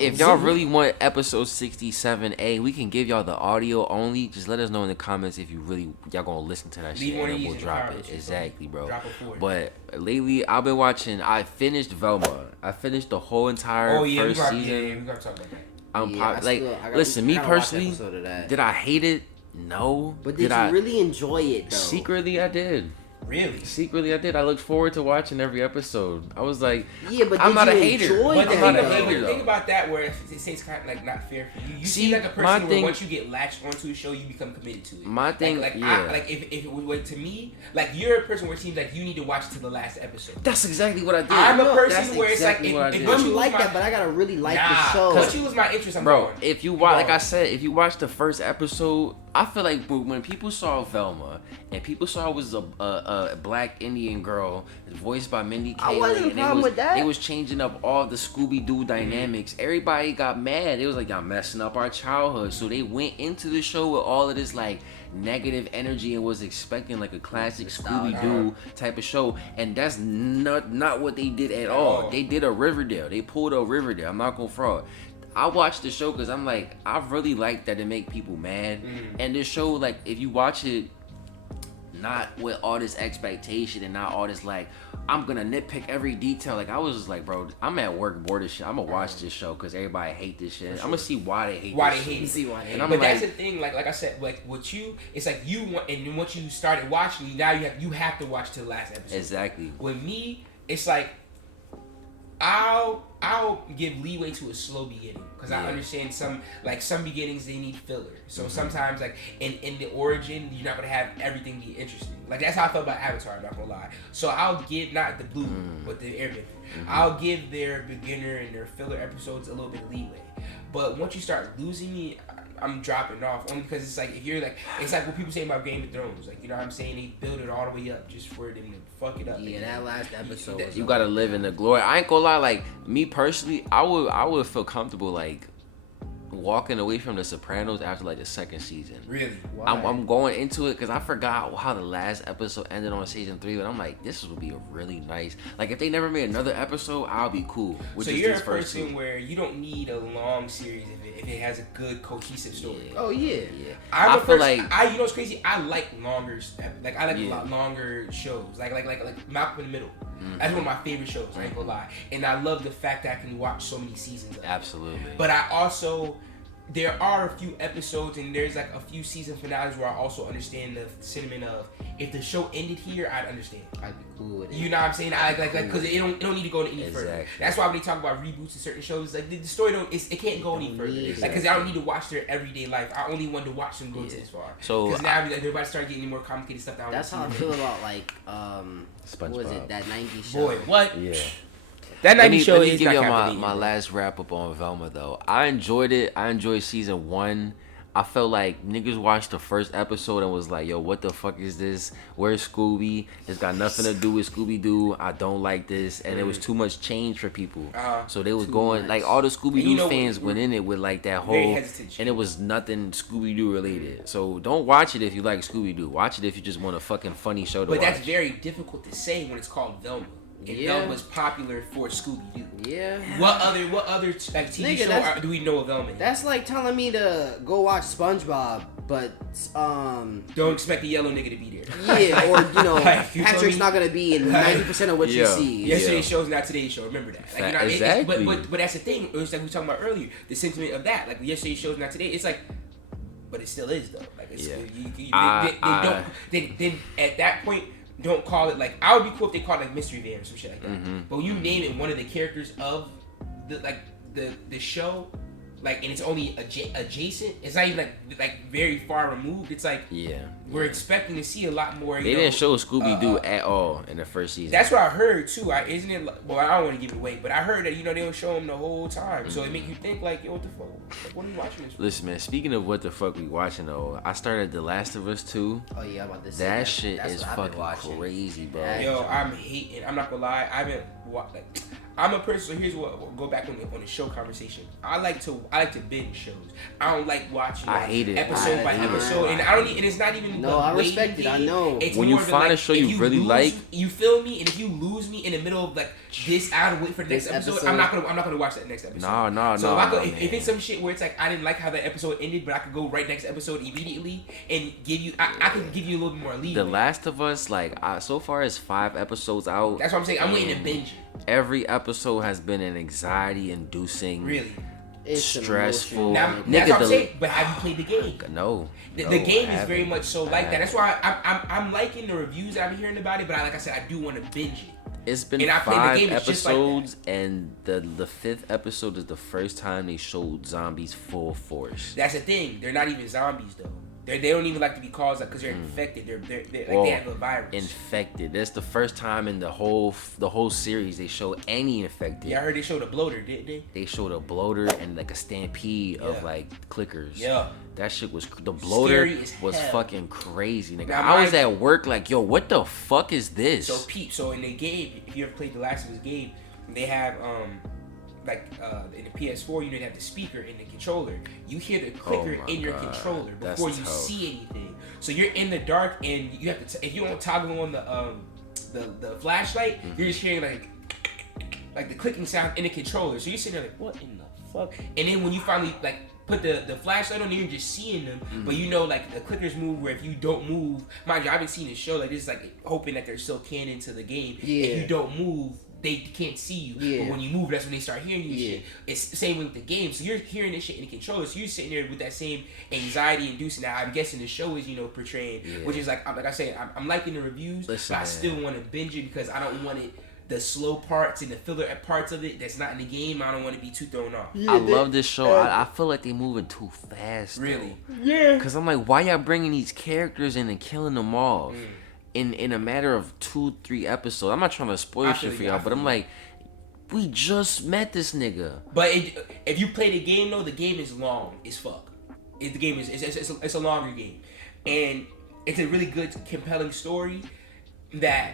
if y'all really want episode 67A, we can give y'all the audio only. Just let us know in the comments if y'all gonna listen to that Leave shit, one and of then we'll these in drop the it. comments, Exactly, bro. Drop it for it. But lately, I've been watching. I finished Velma. I finished the whole entire Oh yeah, we first gotta, season. we gotta talk about that. I'm Yeah, pop- I like, still- I gotta- listen, I me gotta watch an personally, episode of that. did I hate it? No. But did you I really enjoy it though? secretly? I did. Really? Secretly, I did. I looked forward to watching every episode. I was like, Yeah, but I'm did not you a hater. enjoy But But I'm the not a thing, hater, think though. about that where it seems kind of like not fair for you. You See, seem like a my person thing- where once you get latched onto a show, you become committed to it. My thing- like yeah. if it was to me, like you're a person where it seems like you need to watch to the last episode. that's exactly what I did. I'm a No, person that's where exactly it's what I like did. if once you I'm lose like my, that, but I gotta really like nah, the show. once you lose my interest, I'm Bro, gone. if you watch, like I Gone. said, if you watch the first episode, I feel like when people saw Velma and people saw it was a black Indian girl voiced by Mindy I Kaling, wasn't a and problem with that. they was changing up all the Scooby Doo dynamics. Everybody got mad. It was like, y'all messing up our childhood. So they went into the show with all of this like negative energy and was expecting like a classic Scooby Doo type of show, and that's not what they did at all. They did a Riverdale. They pulled a Riverdale. I'm not gonna fraud. I watched the show because I'm like, I really like that it make people mad. And this show, like, if you watch it not with all this expectation and not all this like, I'm gonna nitpick every detail. Like, I was just like, bro, I'm at work bored as shit. I'm gonna watch this show because everybody hate this shit. I'm gonna see why they hate this shit. See why they And I'm But like, that's the thing, like I said, like with you, it's like you want, and then once you started watching, now you have to watch to the last episode. exactly. With me, it's like I'll I'll give leeway to a slow beginning because I understand some beginnings they need filler. So sometimes like in the origin you're not gonna have everything be interesting. Like that's how I felt about Avatar. I'm not gonna lie. So I'll give not the blue but the Airbender. I'll give their beginner and their filler episodes a little bit of leeway. But once you start losing me, I'm dropping off only because it's like if you're like it's like what people say about Game of Thrones, like you know what I'm saying, they build it all the way up just for them to fuck it up. Yeah, that last episode. You gotta live in the glory. I ain't gonna lie, like me personally, I would feel comfortable like walking away from The Sopranos after like the second season. Really? I'm going into it because I forgot how the last episode ended on season 3, but I'm like, this would be a really nice. Like if they never made another episode, I'll be cool. So you're a person where you don't need a long series if it has a good cohesive story. Oh yeah. I feel like you know what's crazy? I like longer, like I like a lot longer shows, like Malcolm in the Middle. That's one of my favorite shows. I ain't gonna lie, and I love the fact that I can watch so many seasons of it. Absolutely. But I also, there are a few episodes and there's like a few season finales where I also understand the sentiment of if the show ended here, I'd understand. I'd be cool with it. You know what I'm saying? I like because it don't need to go any further. That's why when they talk about reboots of certain shows, like the story it can't go any further. Like because I don't need to watch their everyday life. I only want to watch them go this far. So because now like everybody start getting more complicated stuff. That's how I feel about like SpongeBob. what was it, that 90s show? Boy, what? Yeah. That 90s show let me is give not you captivating, my bro. last wrap up on Velma though. I enjoyed it. I enjoyed season 1. I felt like niggas watched the first episode and was like, yo, what the fuck is this? Where's Scooby? It's got nothing to do with Scooby-Doo. I don't like this. And it was too much change for people. So they was going, like all the Scooby-Doo fans went in it with like that whole, and it was nothing Scooby-Doo related. So don't watch it if you like Scooby-Doo. Watch it if you just want a fucking funny show to watch. But that's very difficult to say when it's called Velma. And Velma was popular for Scooby-Doo. Yeah. What other like TV show do we know of Velma? That's like telling me to go watch SpongeBob, but don't expect the yellow nigga to be there. Yeah, or you know, Like, you Patrick's not gonna be in 90% of what you see. Yesterday's show's not today's show. Remember that. Like, you know, exactly. But that's the thing. It was like we were talking about earlier. The sentiment of that, like yesterday's show's not today. It's like, but it still is though. Like it's, they at that point. Don't call it like I would be cool if they called it like Mystery Van or some shit like that. But when you name it one of the characters of the show, like and it's only adjacent. It's not even like very far removed. It's like we're expecting to see a lot more. They didn't show Scooby-Doo at all in the first season. That's what I heard too. Isn't it? Well, I don't want to give it away, but I heard that they don't show him the whole time, so it make you think like, yo, what the fuck? Like, what are you watching this for? Listen, man. Speaking of what the fuck we watching though, I started The Last of Us 2. Oh yeah, I'm about to say that shit is fucking crazy, bro. Yo, I'm hating. I'm not gonna lie. I haven't watched like. I'm a person. So here's what we'll go back on the show conversation. I like to binge shows. I don't like watching. I hate it episode by episode, and I don't. And it's not even. No, I respect it. I know. It's when you find a show you really like, you feel me. And if you lose me in the middle of like this, I gotta wait for the next episode. I'm not gonna watch that next episode. No. So if it's some shit where it's like I didn't like how that episode ended, but I could go right next episode immediately and give you. I can give you a little bit more leeway. The Last of Us, like so far is 5 episodes out. That's what I'm saying. I'm waiting to binge it. Every episode has been an anxiety-inducing, really stressful. Now, that's what I'm saying. But have you played the game? No. The game is very much so like that. That's why I'm liking the reviews that I'm hearing about it. But like I said, I do want to binge it. It's been 5 episodes, and the 5th episode is the first time they showed zombies full force. That's the thing. They're not even zombies though. They don't even like to be called that because they're infected. They're like they have a virus. Infected. That's the first time in the whole series they show any infected. Yeah, I heard they showed a bloater, didn't they? They showed a bloater and like a stampede of like clickers. Yeah. That shit was the bloater was hell. Fucking crazy, nigga. Now, I was at work like, yo, what the fuck is this? So Pete, so in the game, if you ever played the Last of Us game, they have in the PS4, you have the speaker in the controller. You hear the clicker in your controller before you see anything. So you're in the dark and you have to. If you don't toggle on the flashlight, you're just hearing like the clicking sound in the controller. So you're sitting there like, what in the fuck? And then when you finally like put the flashlight on, you're just seeing them. But like the clickers move where if you don't move, mind you, I haven't seen this show like this. Is like hoping that they're still canon to the game. Yeah. If you don't move, they can't see you. Yeah. But when you move, that's when they start hearing you. Shit. It's the same with the game. So you're hearing this shit in the controller. So you're sitting there with that same anxiety inducing that I'm guessing the show is, portraying. Which is like I say, I'm liking the reviews, but I still want to binge it because I don't want it the slow parts and the filler parts of it that's not in the game, I don't want to be too thrown off. I love this show. I feel like they moving too fast. Really? Yeah. Cause I'm like, why y'all bringing these characters in and killing them off in a matter of 2-3 episodes? I'm not trying to spoil shit for y'all, but I'm like, we just met this nigga. But if you play the game though, the game is long as fuck. The game is it's a longer game, and it's a really good, compelling story that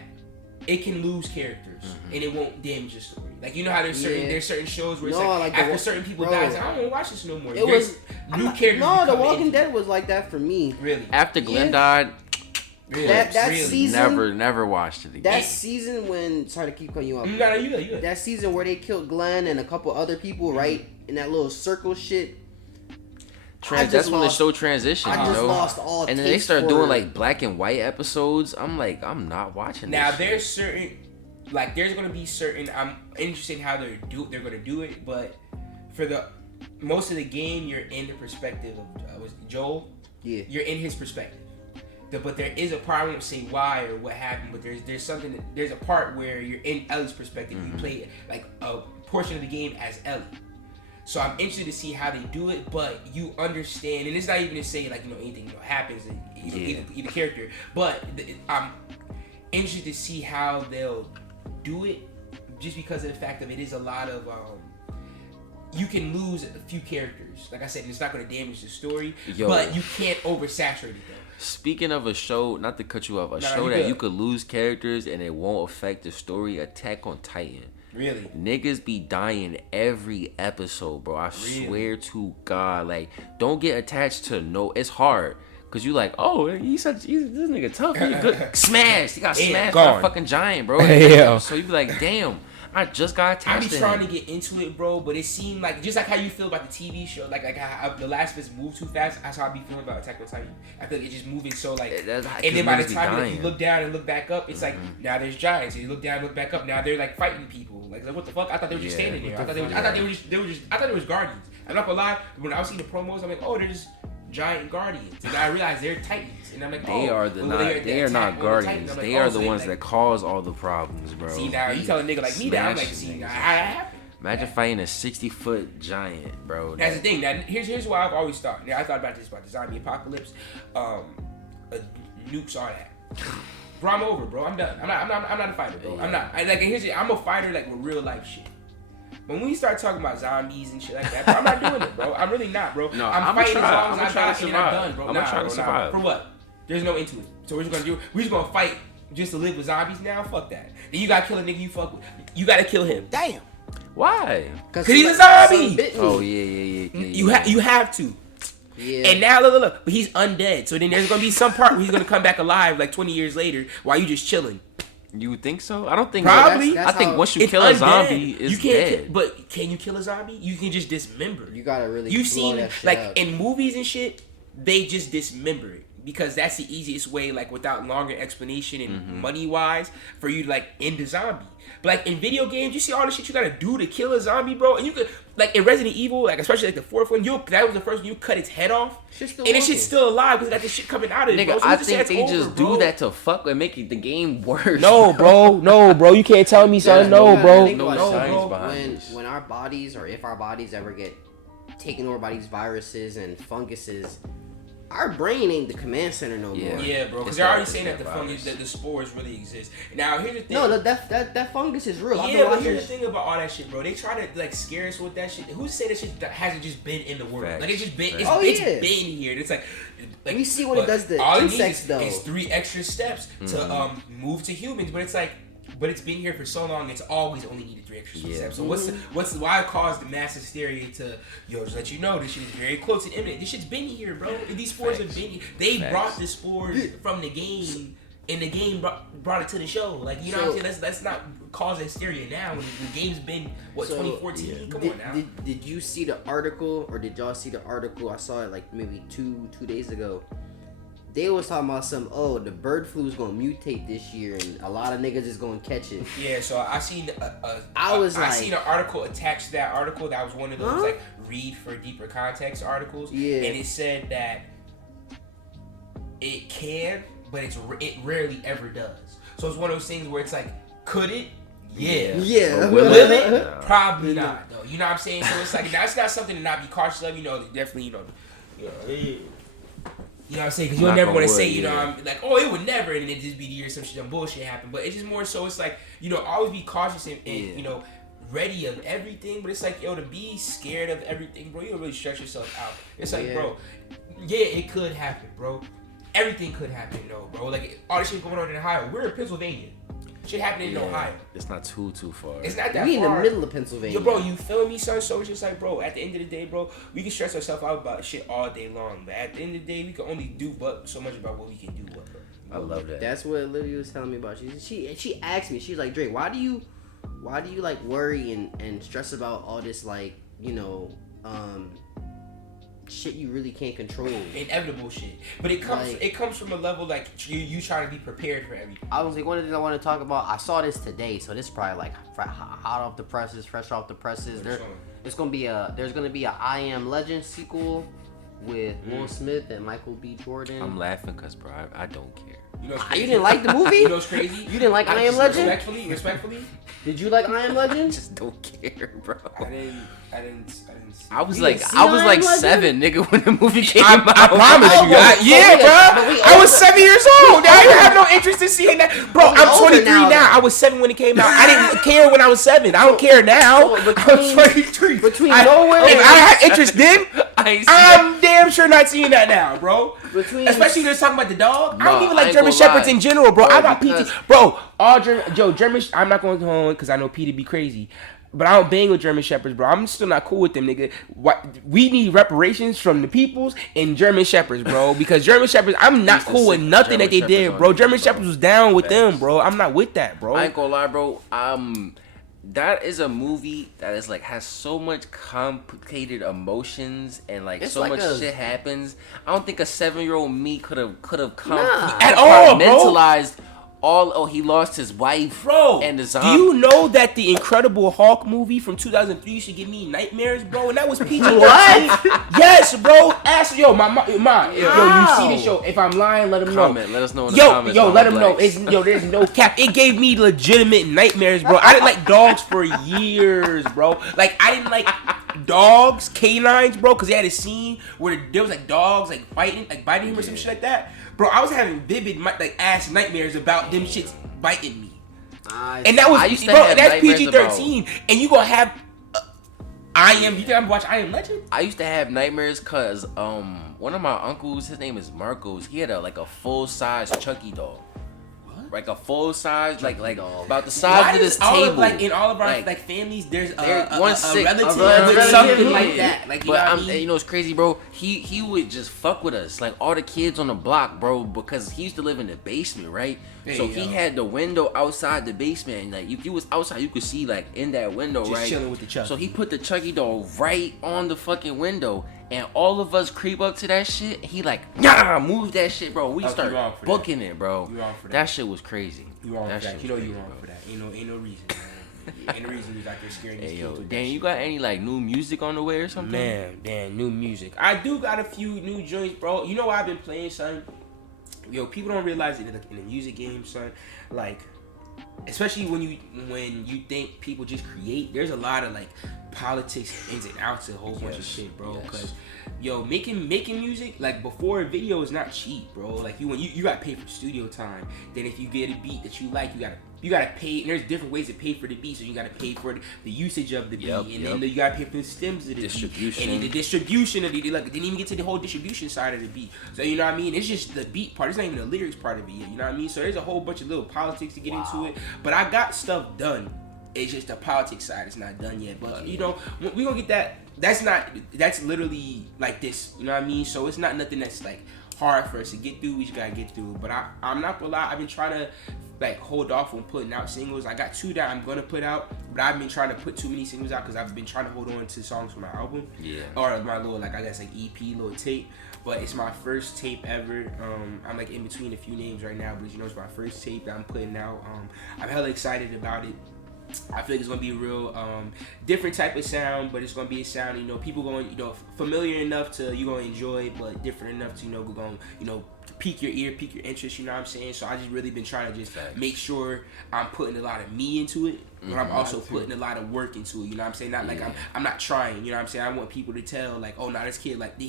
it can lose characters and it won't damage the story. Like you know how there's certain shows where it's like after certain people die, it's like, I don't want to watch this no more. There's new characters. No, The Walking Dead was like that for me. Really? After Glenn died. Really? That Really? season, Never watched it again. that season when, sorry to keep cutting you off. You got. That season where they killed Glenn and a couple other people, right, in that little circle shit. That's when the show transitioned. I just lost all. And then they started doing like black and white episodes. I'm like, I'm not watching. Now this there's shit. certain, like there's gonna be certain. I'm interested in how they're gonna do it, but for the most of the game, you're in the perspective of was Joel. Yeah. You're in his perspective. But there is a part, I won't say why or what happened, but there's something, there's a part where you're in Ellie's perspective. You play like a portion of the game as Ellie. So I'm interested to see how they do it, but you understand, and it's not even to say like, anything happens in either character, but I'm interested to see how they'll do it, just because of the fact that it is a lot of, you can lose a few characters. Like I said, it's not going to damage the story, but you can't oversaturate it though. Speaking of a show, not to cut you off, show that you could lose characters and it won't affect the story, Attack on Titan. Really? Niggas be dying every episode, bro. I swear to God. Like, don't get attached to it's hard. Cause you like, oh, this nigga tough. He good. Smashed. He got smashed by a fucking giant, bro. So you be like, damn. I just got attached. I be trying to get into it, bro, but it seemed like just like how you feel about the TV show, like how The Last of Us moved too fast. That's how I be feeling about Attack on Titan. I feel like it's just moving so like, and then by the time you look down and look back up, it's like now there's giants. And you look down and look back up, now they're like fighting people. Like what the fuck? I thought they were just standing there. I thought they were guardians. I'm not gonna lie. When I was seeing the promos, I'm like, oh, they're just giant guardians, and I realized they're titans, and I'm like, they are not guardians. They are the ones that cause all the problems, bro. See, now you tell a nigga like me that, I'm like, see, imagine fighting a 60-foot giant, bro. That's the thing. Now here's why I've always thought. Now I thought about this, about the zombie apocalypse. Nukes are that. Bro, I'm over, bro. I'm done. I'm not a fighter, bro. I'm not. I'm a fighter like with real life shit. When we start talking about zombies and shit like that, bro, I'm not doing it, bro. I'm really not, bro. No, I'm fighting as long as I got and I'm done, bro. I'm trying to survive. For what? There's no into it. So we're just gonna fight just to live with zombies now? Fuck that. Then you gotta kill a nigga you fuck with. You gotta kill him. Damn. Why? Cause he's a zombie. Oh yeah. You have to. Yeah. And now look, but he's undead. So then there's gonna be some part where he's gonna come back alive like 20 years later while you just chilling. You would think so? I don't think probably. I think once you kill a zombie, it's dead. But can you kill a zombie? You can just dismember. You gotta really. You've seen that shit like up. in movies and shit, they just dismember it because that's the easiest way, like without longer explanation and money wise, for you to like end the zombie. But like in video games, you see all the shit you gotta do to kill a zombie, bro. And you could like in Resident Evil, like especially like the fourth one, that was the first one you cut its head off, and this shit's still alive because it got this shit coming out of it. Nigga, bro. So I think they just do that to fuck and make the game worse. No, bro, you can't tell me something. No, bro. When our bodies, or if our bodies ever get taken over by these viruses and funguses, our brain ain't the command center no more. Yeah, bro. Because they're already saying that the fungus, that the spores really exist. Now here's the thing. No, that fungus is real. Yeah, but here's the thing about all that shit, bro. They try to like scare us with that shit. Who's say that shit hasn't just been in the world? Facts. Like it's just been. It's been here. It's like we see what it does to insects though. It's 3 extra steps to move to humans, but it's like. But it's been here for so long. It's always only needed 3 extra steps. So why cause the mass hysteria to just let you know this shit is very close and imminent. This shit's been here, bro. These spores have been here. They brought the spores from the game, and the game brought it to the show. Like you know what I'm saying? That's not causing hysteria now. The game's been 2014. Come on now. Did you see the article, or did y'all see the article? I saw it like maybe two days ago. They was talking about the bird flu is gonna mutate this year and a lot of niggas is gonna catch it. Yeah, so I seen I seen an article attached to that article that was one of those like read for deeper context articles. Yeah. And it said that it can, but it rarely ever does. So it's one of those things where it's like, could it? Yeah. But Will will it? No. Probably not, though. You know what I'm saying? So it's like that's not something to not be cautious of. You know, definitely. You know, you know what I'm saying? Because you'll Knock never on want to wood, say, you yeah. know, I'm like, oh, it would never, and then it just be the year some shit, some bullshit happen. But it's just more so, it's like, you know, always be cautious and you know, ready of everything. But it's like, yo, to be scared of everything, bro, you don't really stress yourself out. It's like, bro, yeah, it could happen, bro. Everything could happen, though, bro. Like, all this shit going on in Ohio. We're in Pennsylvania. Shit happening in Ohio. It's not too far. It's not that We in far. the middle of Pennsylvania. Yo, bro, you feel me, son? So it's just like, bro, at the end of the day, bro, we can stress ourselves out about shit all day long. But at the end of the day, we can only do but so much about what we can do. I love that. That's what Olivia was telling me about. She asked me, she's like, Dre, why do you like worry and stress about all this, like, you know, shit you really can't control? Inevitable shit. But it comes from a level like you trying to be prepared for everything. I was like, one of the things I want to talk about, I saw this today, so this is probably like hot off the presses, fresh off the presses. There's gonna be a I Am Legend sequel with Will Smith and Michael B. Jordan. I'm laughing because, bro, I don't care. You know, You didn't like the movie? You know what's crazy? You didn't like I Am Legend? Respectfully. Did you like I Am Legend? Just don't care, bro. I didn't. I was You like didn't see I Am Legend? 7, nigga, when the movie came I out. promise you. Bro. I was 7 years old. I didn't have no interest in seeing that. Bro, I'm 23 now. I was 7 when it came out. I didn't care when I was 7. I don't care now. I'm 23. Between nowhere. If I had interest then, I'm damn sure not seeing that now, bro. Especially when they're talking about the dog. I don't even like German Shepherds in general, bro. I got PT. Bro, all German. I'm not going home because I know P to be crazy. But I don't bang with German Shepherds, bro. I'm still not cool with them, nigga. We need reparations from the peoples and German Shepherds, bro. Because German Shepherds, I'm not cool with nothing that they did, bro. German Shepherds was down with them, bro. I'm not with that, bro. I ain't gonna lie, bro. That is a movie that is like has so much complicated emotions and like It's so like much shit happens. I don't think a 7-year-old me could have At all, bro. mentalized he lost his wife, bro. and the Do zombie. you know that the Incredible Hulk movie from 2003 used to give me nightmares, bro? And that was PG-13. What? Yes, bro. Ask yo, my mom. Yo, you see this show? If I'm lying, let them know. Comment. Let us know in the comments. Yo, let them Blax. know. There's no cap. It gave me legitimate nightmares, bro. I didn't like dogs for years, bro. Like I didn't like dogs, canines, bro, because they had a scene where there was like dogs like biting him or some shit like that. Bro, I was having vivid like ass nightmares about them shits biting me. And that was that's PG-13. And you gonna have You think I'm watching I Am Legend? I used to have nightmares because one of my uncles, his name is Marcos, he had a full-size Chucky doll. Like a full size, like about the size of this table. In all of our families, there's a relative with something like that. Like, you know what I mean? You know, it's crazy, bro. He would just fuck with us, like all the kids on the block, bro, because he used to live in the basement, right? So he had the window outside the basement, and like if you was outside, you could see like in that window, just right? Chilling with the Chucky. So he put the Chucky doll right on the fucking window. And all of us creep up to that shit. He like, move that shit, bro. We start booking it, bro. That shit was crazy. You wrong for that. You know you wrong for that. Ain't no reason. Ain't no reason you was out there scaring these kids. Dan, you got any like new music on the way or something? Man, new music. I do got a few new joints, bro. You know what I've been playing, son? Yo, people don't realize it in the music game, son. Like, especially when you think people just create, there's a lot of like politics, ins and outs, a whole bunch of shit, bro. Because yo, making music like before a video is not cheap, bro. Like you gotta pay for studio time. Then if you get a beat that you like, you gotta pay. And there's different ways to pay for the beat. So you gotta pay for the usage of the beat, and then you gotta pay for the stems of the distribution, beat, and then the distribution of the like. Didn't even get to the whole distribution side of the beat. So you know what I mean? It's just the beat part. It's not even the lyrics part of it yet. You know what I mean? So there's a whole bunch of little politics to get into it. But I got stuff done. It's just the politics side is not done yet. But you know, we gonna get that. That's literally like this. You know what I mean? So it's not nothing that's like hard for us to get through. We just gotta get through. But I'm not gonna lie. I've been trying to like hold off on putting out singles. I got 2 that I'm gonna put out, but I've been trying to put too many singles out because I've been trying to hold on to songs from my album. Or my little like I guess like EP, little tape. But it's my first tape ever. I'm like in between a few names right now, but you know it's my first tape that I'm putting out. I'm hella excited about it. I feel like it's gonna be a real different type of sound, but it's gonna be a sound, you know, people going, you know, familiar enough to you gonna enjoy, but different enough to, you know, we're gonna, you know, pique your ear, pique your interest, you know what I'm saying? So I just really been trying to just make sure I'm putting a lot of me into it, but I'm also putting a lot of work into it, you know what I'm saying? Not like I'm not trying, you know what I'm saying? I want people to tell like, oh, nah, this kid like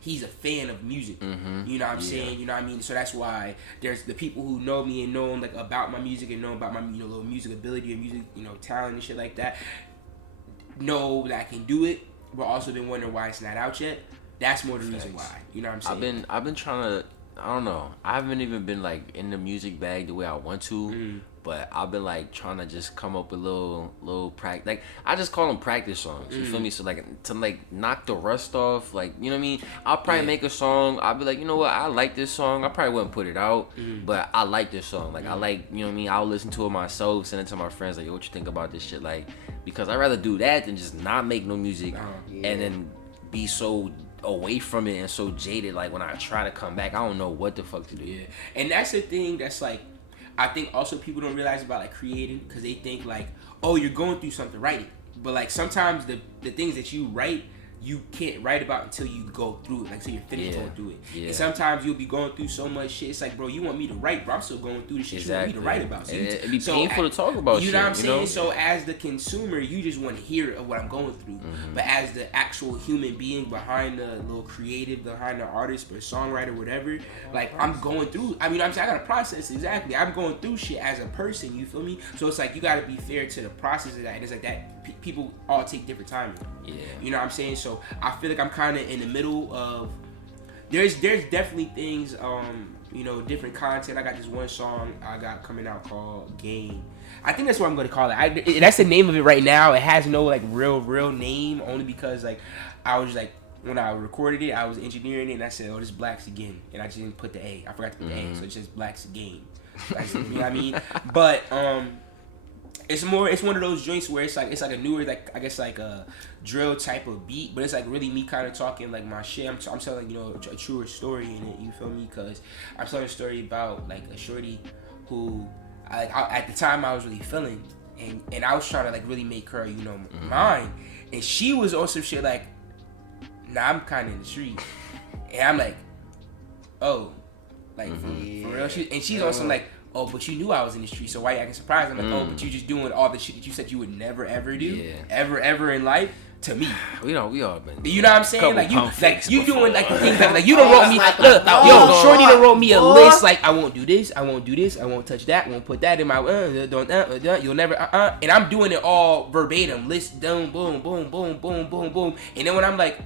he's a fan of music, you know what I'm saying? You know what I mean? So that's why there's the people who know me and know like about my music and know about my little music ability and music talent and shit like that, know that I can do it, but also been wondering why it's not out yet. That's more the reason why, you know what I'm saying? I've been trying to. I don't know. I haven't even been like in the music bag the way I want to, but I've been like trying to just come up with little practice. Like I just call them practice songs. You feel me? So like to like knock the rust off. Like you know what I mean? I'll probably make a song. I'll be like, you know what? I like this song. I probably wouldn't put it out, but I like this song. Like I like, you know what I mean? I'll listen to it myself, send it to my friends. Like, yo, what you think about this shit? Like because I'd rather do that than just not make no music and then be so away from it and so jaded. Like when I try to come back, I don't know what the fuck to do. Yeah, and that's the thing that's like, I think also people don't realize about like creating, because they think like, oh, you're going through something, write it. But like sometimes the things that you write, you can't write about until you go through it, like until you're finished going through it. Yeah. And sometimes you'll be going through so much shit. It's like, bro, you want me to write, bro? I'm still going through the shit you want me to write about. So it'd be painful to talk about. You know what I'm saying? So as the consumer, you just want to hear of what I'm going through. But as the actual human being behind the little creative, behind the artist or songwriter, whatever, like I'm going through. I mean, I'm saying I gotta process exactly. I'm going through shit as a person. You feel me? So it's like you gotta be fair to the process of that. And it's like that. People all take different time. Yeah. You know what I'm saying? So I feel like I'm kind of in the middle of. There's definitely things, different content. I got this one song I got coming out called Game. I think that's what I'm gonna call it. That's the name of it right now. It has no like real name, only because like I was like when I recorded it, I was engineering it and I said, oh, this is Blax again, and I just didn't put the A. I forgot to put the A, so it's just Blax again. You know what I mean? But it's one of those joints where it's like a newer, like I guess like a drill type of beat, but it's like really me kind of talking like my shit. I'm telling a truer story in it. You feel me? Because I'm telling a story about like a shorty who I at the time I was really feeling, and I was trying to like really make her mine, and she was on some shit like, nah, I'm kind of in the street, and I'm like, oh, like for real. She's on some like, oh, but you knew I was in the street, so why you acting surprised? I'm like, oh, but you just doing all the shit that you said you would never ever do, ever in life. To me, we all been. You know what I'm saying? Like you doing like the things that like you done wrote me. Look, Shorty done wrote me a list. Like I won't do this, I won't do this, I won't touch that, I won't put that in my you'll never and I'm doing it all verbatim. List down, boom, boom, boom, boom, boom, boom. And then when I'm like,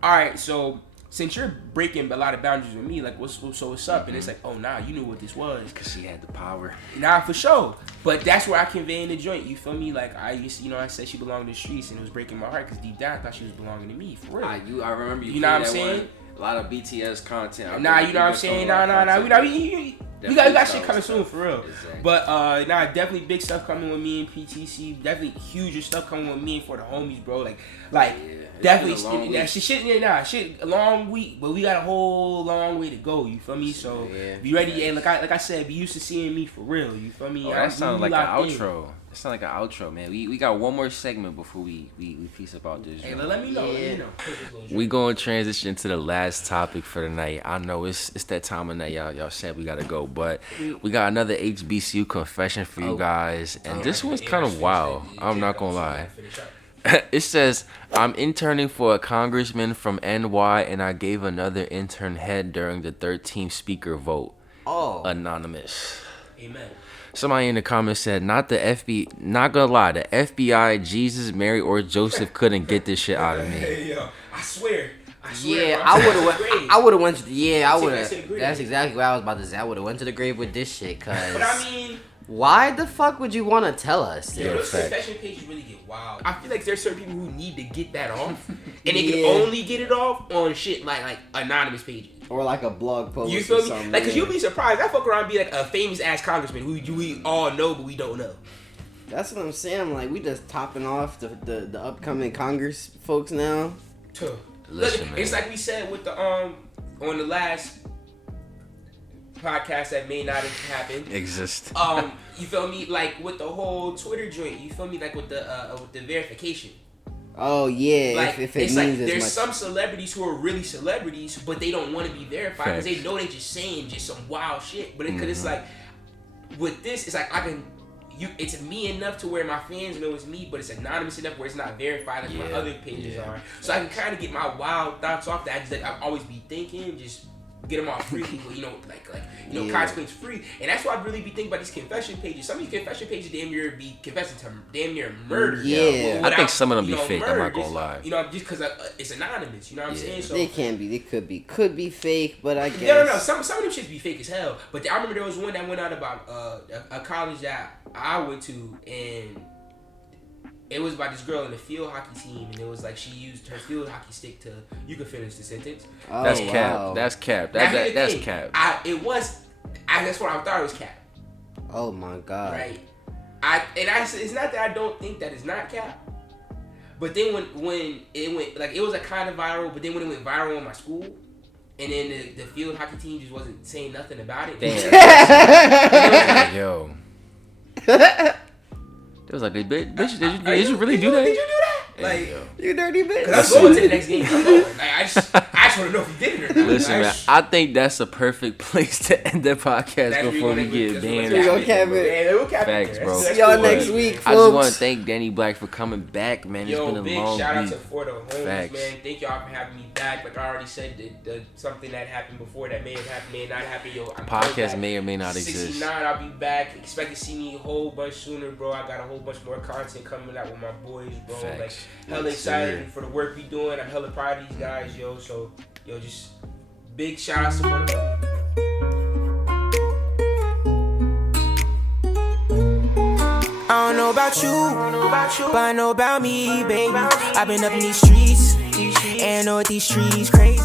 all right, so since you're breaking a lot of boundaries with me, like what's up? And it's like, oh nah, you knew what this was. Cause she had the power. Nah, for sure. But that's where I convey in the joint. You feel me? Like I used to, I said she belonged to the streets, and it was breaking my heart because deep down I thought she was belonging to me for real. I remember you. You know what I'm saying? A lot of BTS content. Nah, you know what I'm saying? Nah. We got shit coming soon for real. Exactly. But definitely big stuff coming with me and PTC. Definitely huger stuff coming with me and for the homies, bro. Definitely shit a long week, but we got a whole long way to go. You feel me? So be ready. And like I said, be used to seeing me for real. You feel me? Oh, that sounds like an outro. That sounds like an outro, man. We got one more segment before we piece about this. Hey, let me know. We gonna transition to the last topic for the night. I know it's that time of night, y'all said we gotta go, but we got another HBCU confession for you guys, and this one's kind of wild. I'm not gonna lie. It says, I'm interning for a congressman from NY, and I gave another intern head during the 13th speaker vote. Oh. Anonymous. Amen. Somebody in the comments said, not gonna lie, the FBI, Jesus, Mary, or Joseph couldn't get this shit out of me. Hey, yo, I swear. Yeah, I would have went to that's exactly what I was about to say. I would have went to the grave with this shit, cause. But I mean, why the fuck would you want to tell us? Yeah, those confession pages really get wild. I feel like there's certain people who need to get that off, and they can only get it off on shit like anonymous pages. Or like a blog post. You feel me? Like, cause you'll be surprised. I fuck around and be like a famous ass congressman who we all know but we don't know. That's what I'm saying. Like, we just topping off the upcoming Congress folks now. Listen, it's like we said with the on the last podcast that may not have happened. You feel me? Like with the whole Twitter joint. You feel me? Like with the verification. Oh yeah, Like, if it it's means like as there's much. some celebrities who are really celebrities, but they don't want to be verified because Facts. they know they just saying just some wild shit. But because it's like with this, it's like it's me enough to where my fans know it's me, but it's anonymous enough where it's not verified like my other pages are. So I can kind of get my wild thoughts off that. I just like I always be thinking, just get them all free, people. Consequence free, and that's why I really be thinking about these confession pages. Some of these confession pages damn near be confessing to damn near murder. Yeah. I think some of them be fake. Murder, I'm not gonna just, lie. just because it's anonymous. You know what I'm saying? So They can be. They could be fake, but I guess. no. Some of them shits be fake as hell. But I remember there was one that went out about a college that I went to, and it was about this girl in the field hockey team, and it was like she used her field hockey stick to. You can finish the sentence. Oh, That's wow. cap. That's cap. Now, here's the That's thing. cap. That's what I thought it was cap. Oh my god. Right. It's not that I don't think that it's not cap. But then when it went, like, it was a kind of viral, but then when it went viral in my school, and then the field hockey team just wasn't saying nothing about it. Yo. It was like, bitch, did you really do that? Did you do that? Like, You dirty bitch. I'm going to the next game. Like, I just want to know if you did it or not. Listen, man, I think that's a perfect place to end the podcast before we get banned. Facts, bro. See y'all next week, folks. I just want to thank Danny Blax for coming back, man. It's been a big long shout out week. to For the Homes, Facts. man. Thank y'all for having me back. Like I already said, something that happened before that may have happened, may not happen. I'm Podcast may or may not 69, exist. I'll be back. Expect to see me a whole bunch sooner, bro. I got a whole bunch more content coming out with my boys, bro. Facts. Like, hella excited for the work we doing. I'm hella proud of these guys, yo. So, just big shout outs to For the Homes. I don't know about you, but I know about me, baby. I've been up in these streets, and I know what these streets crazy.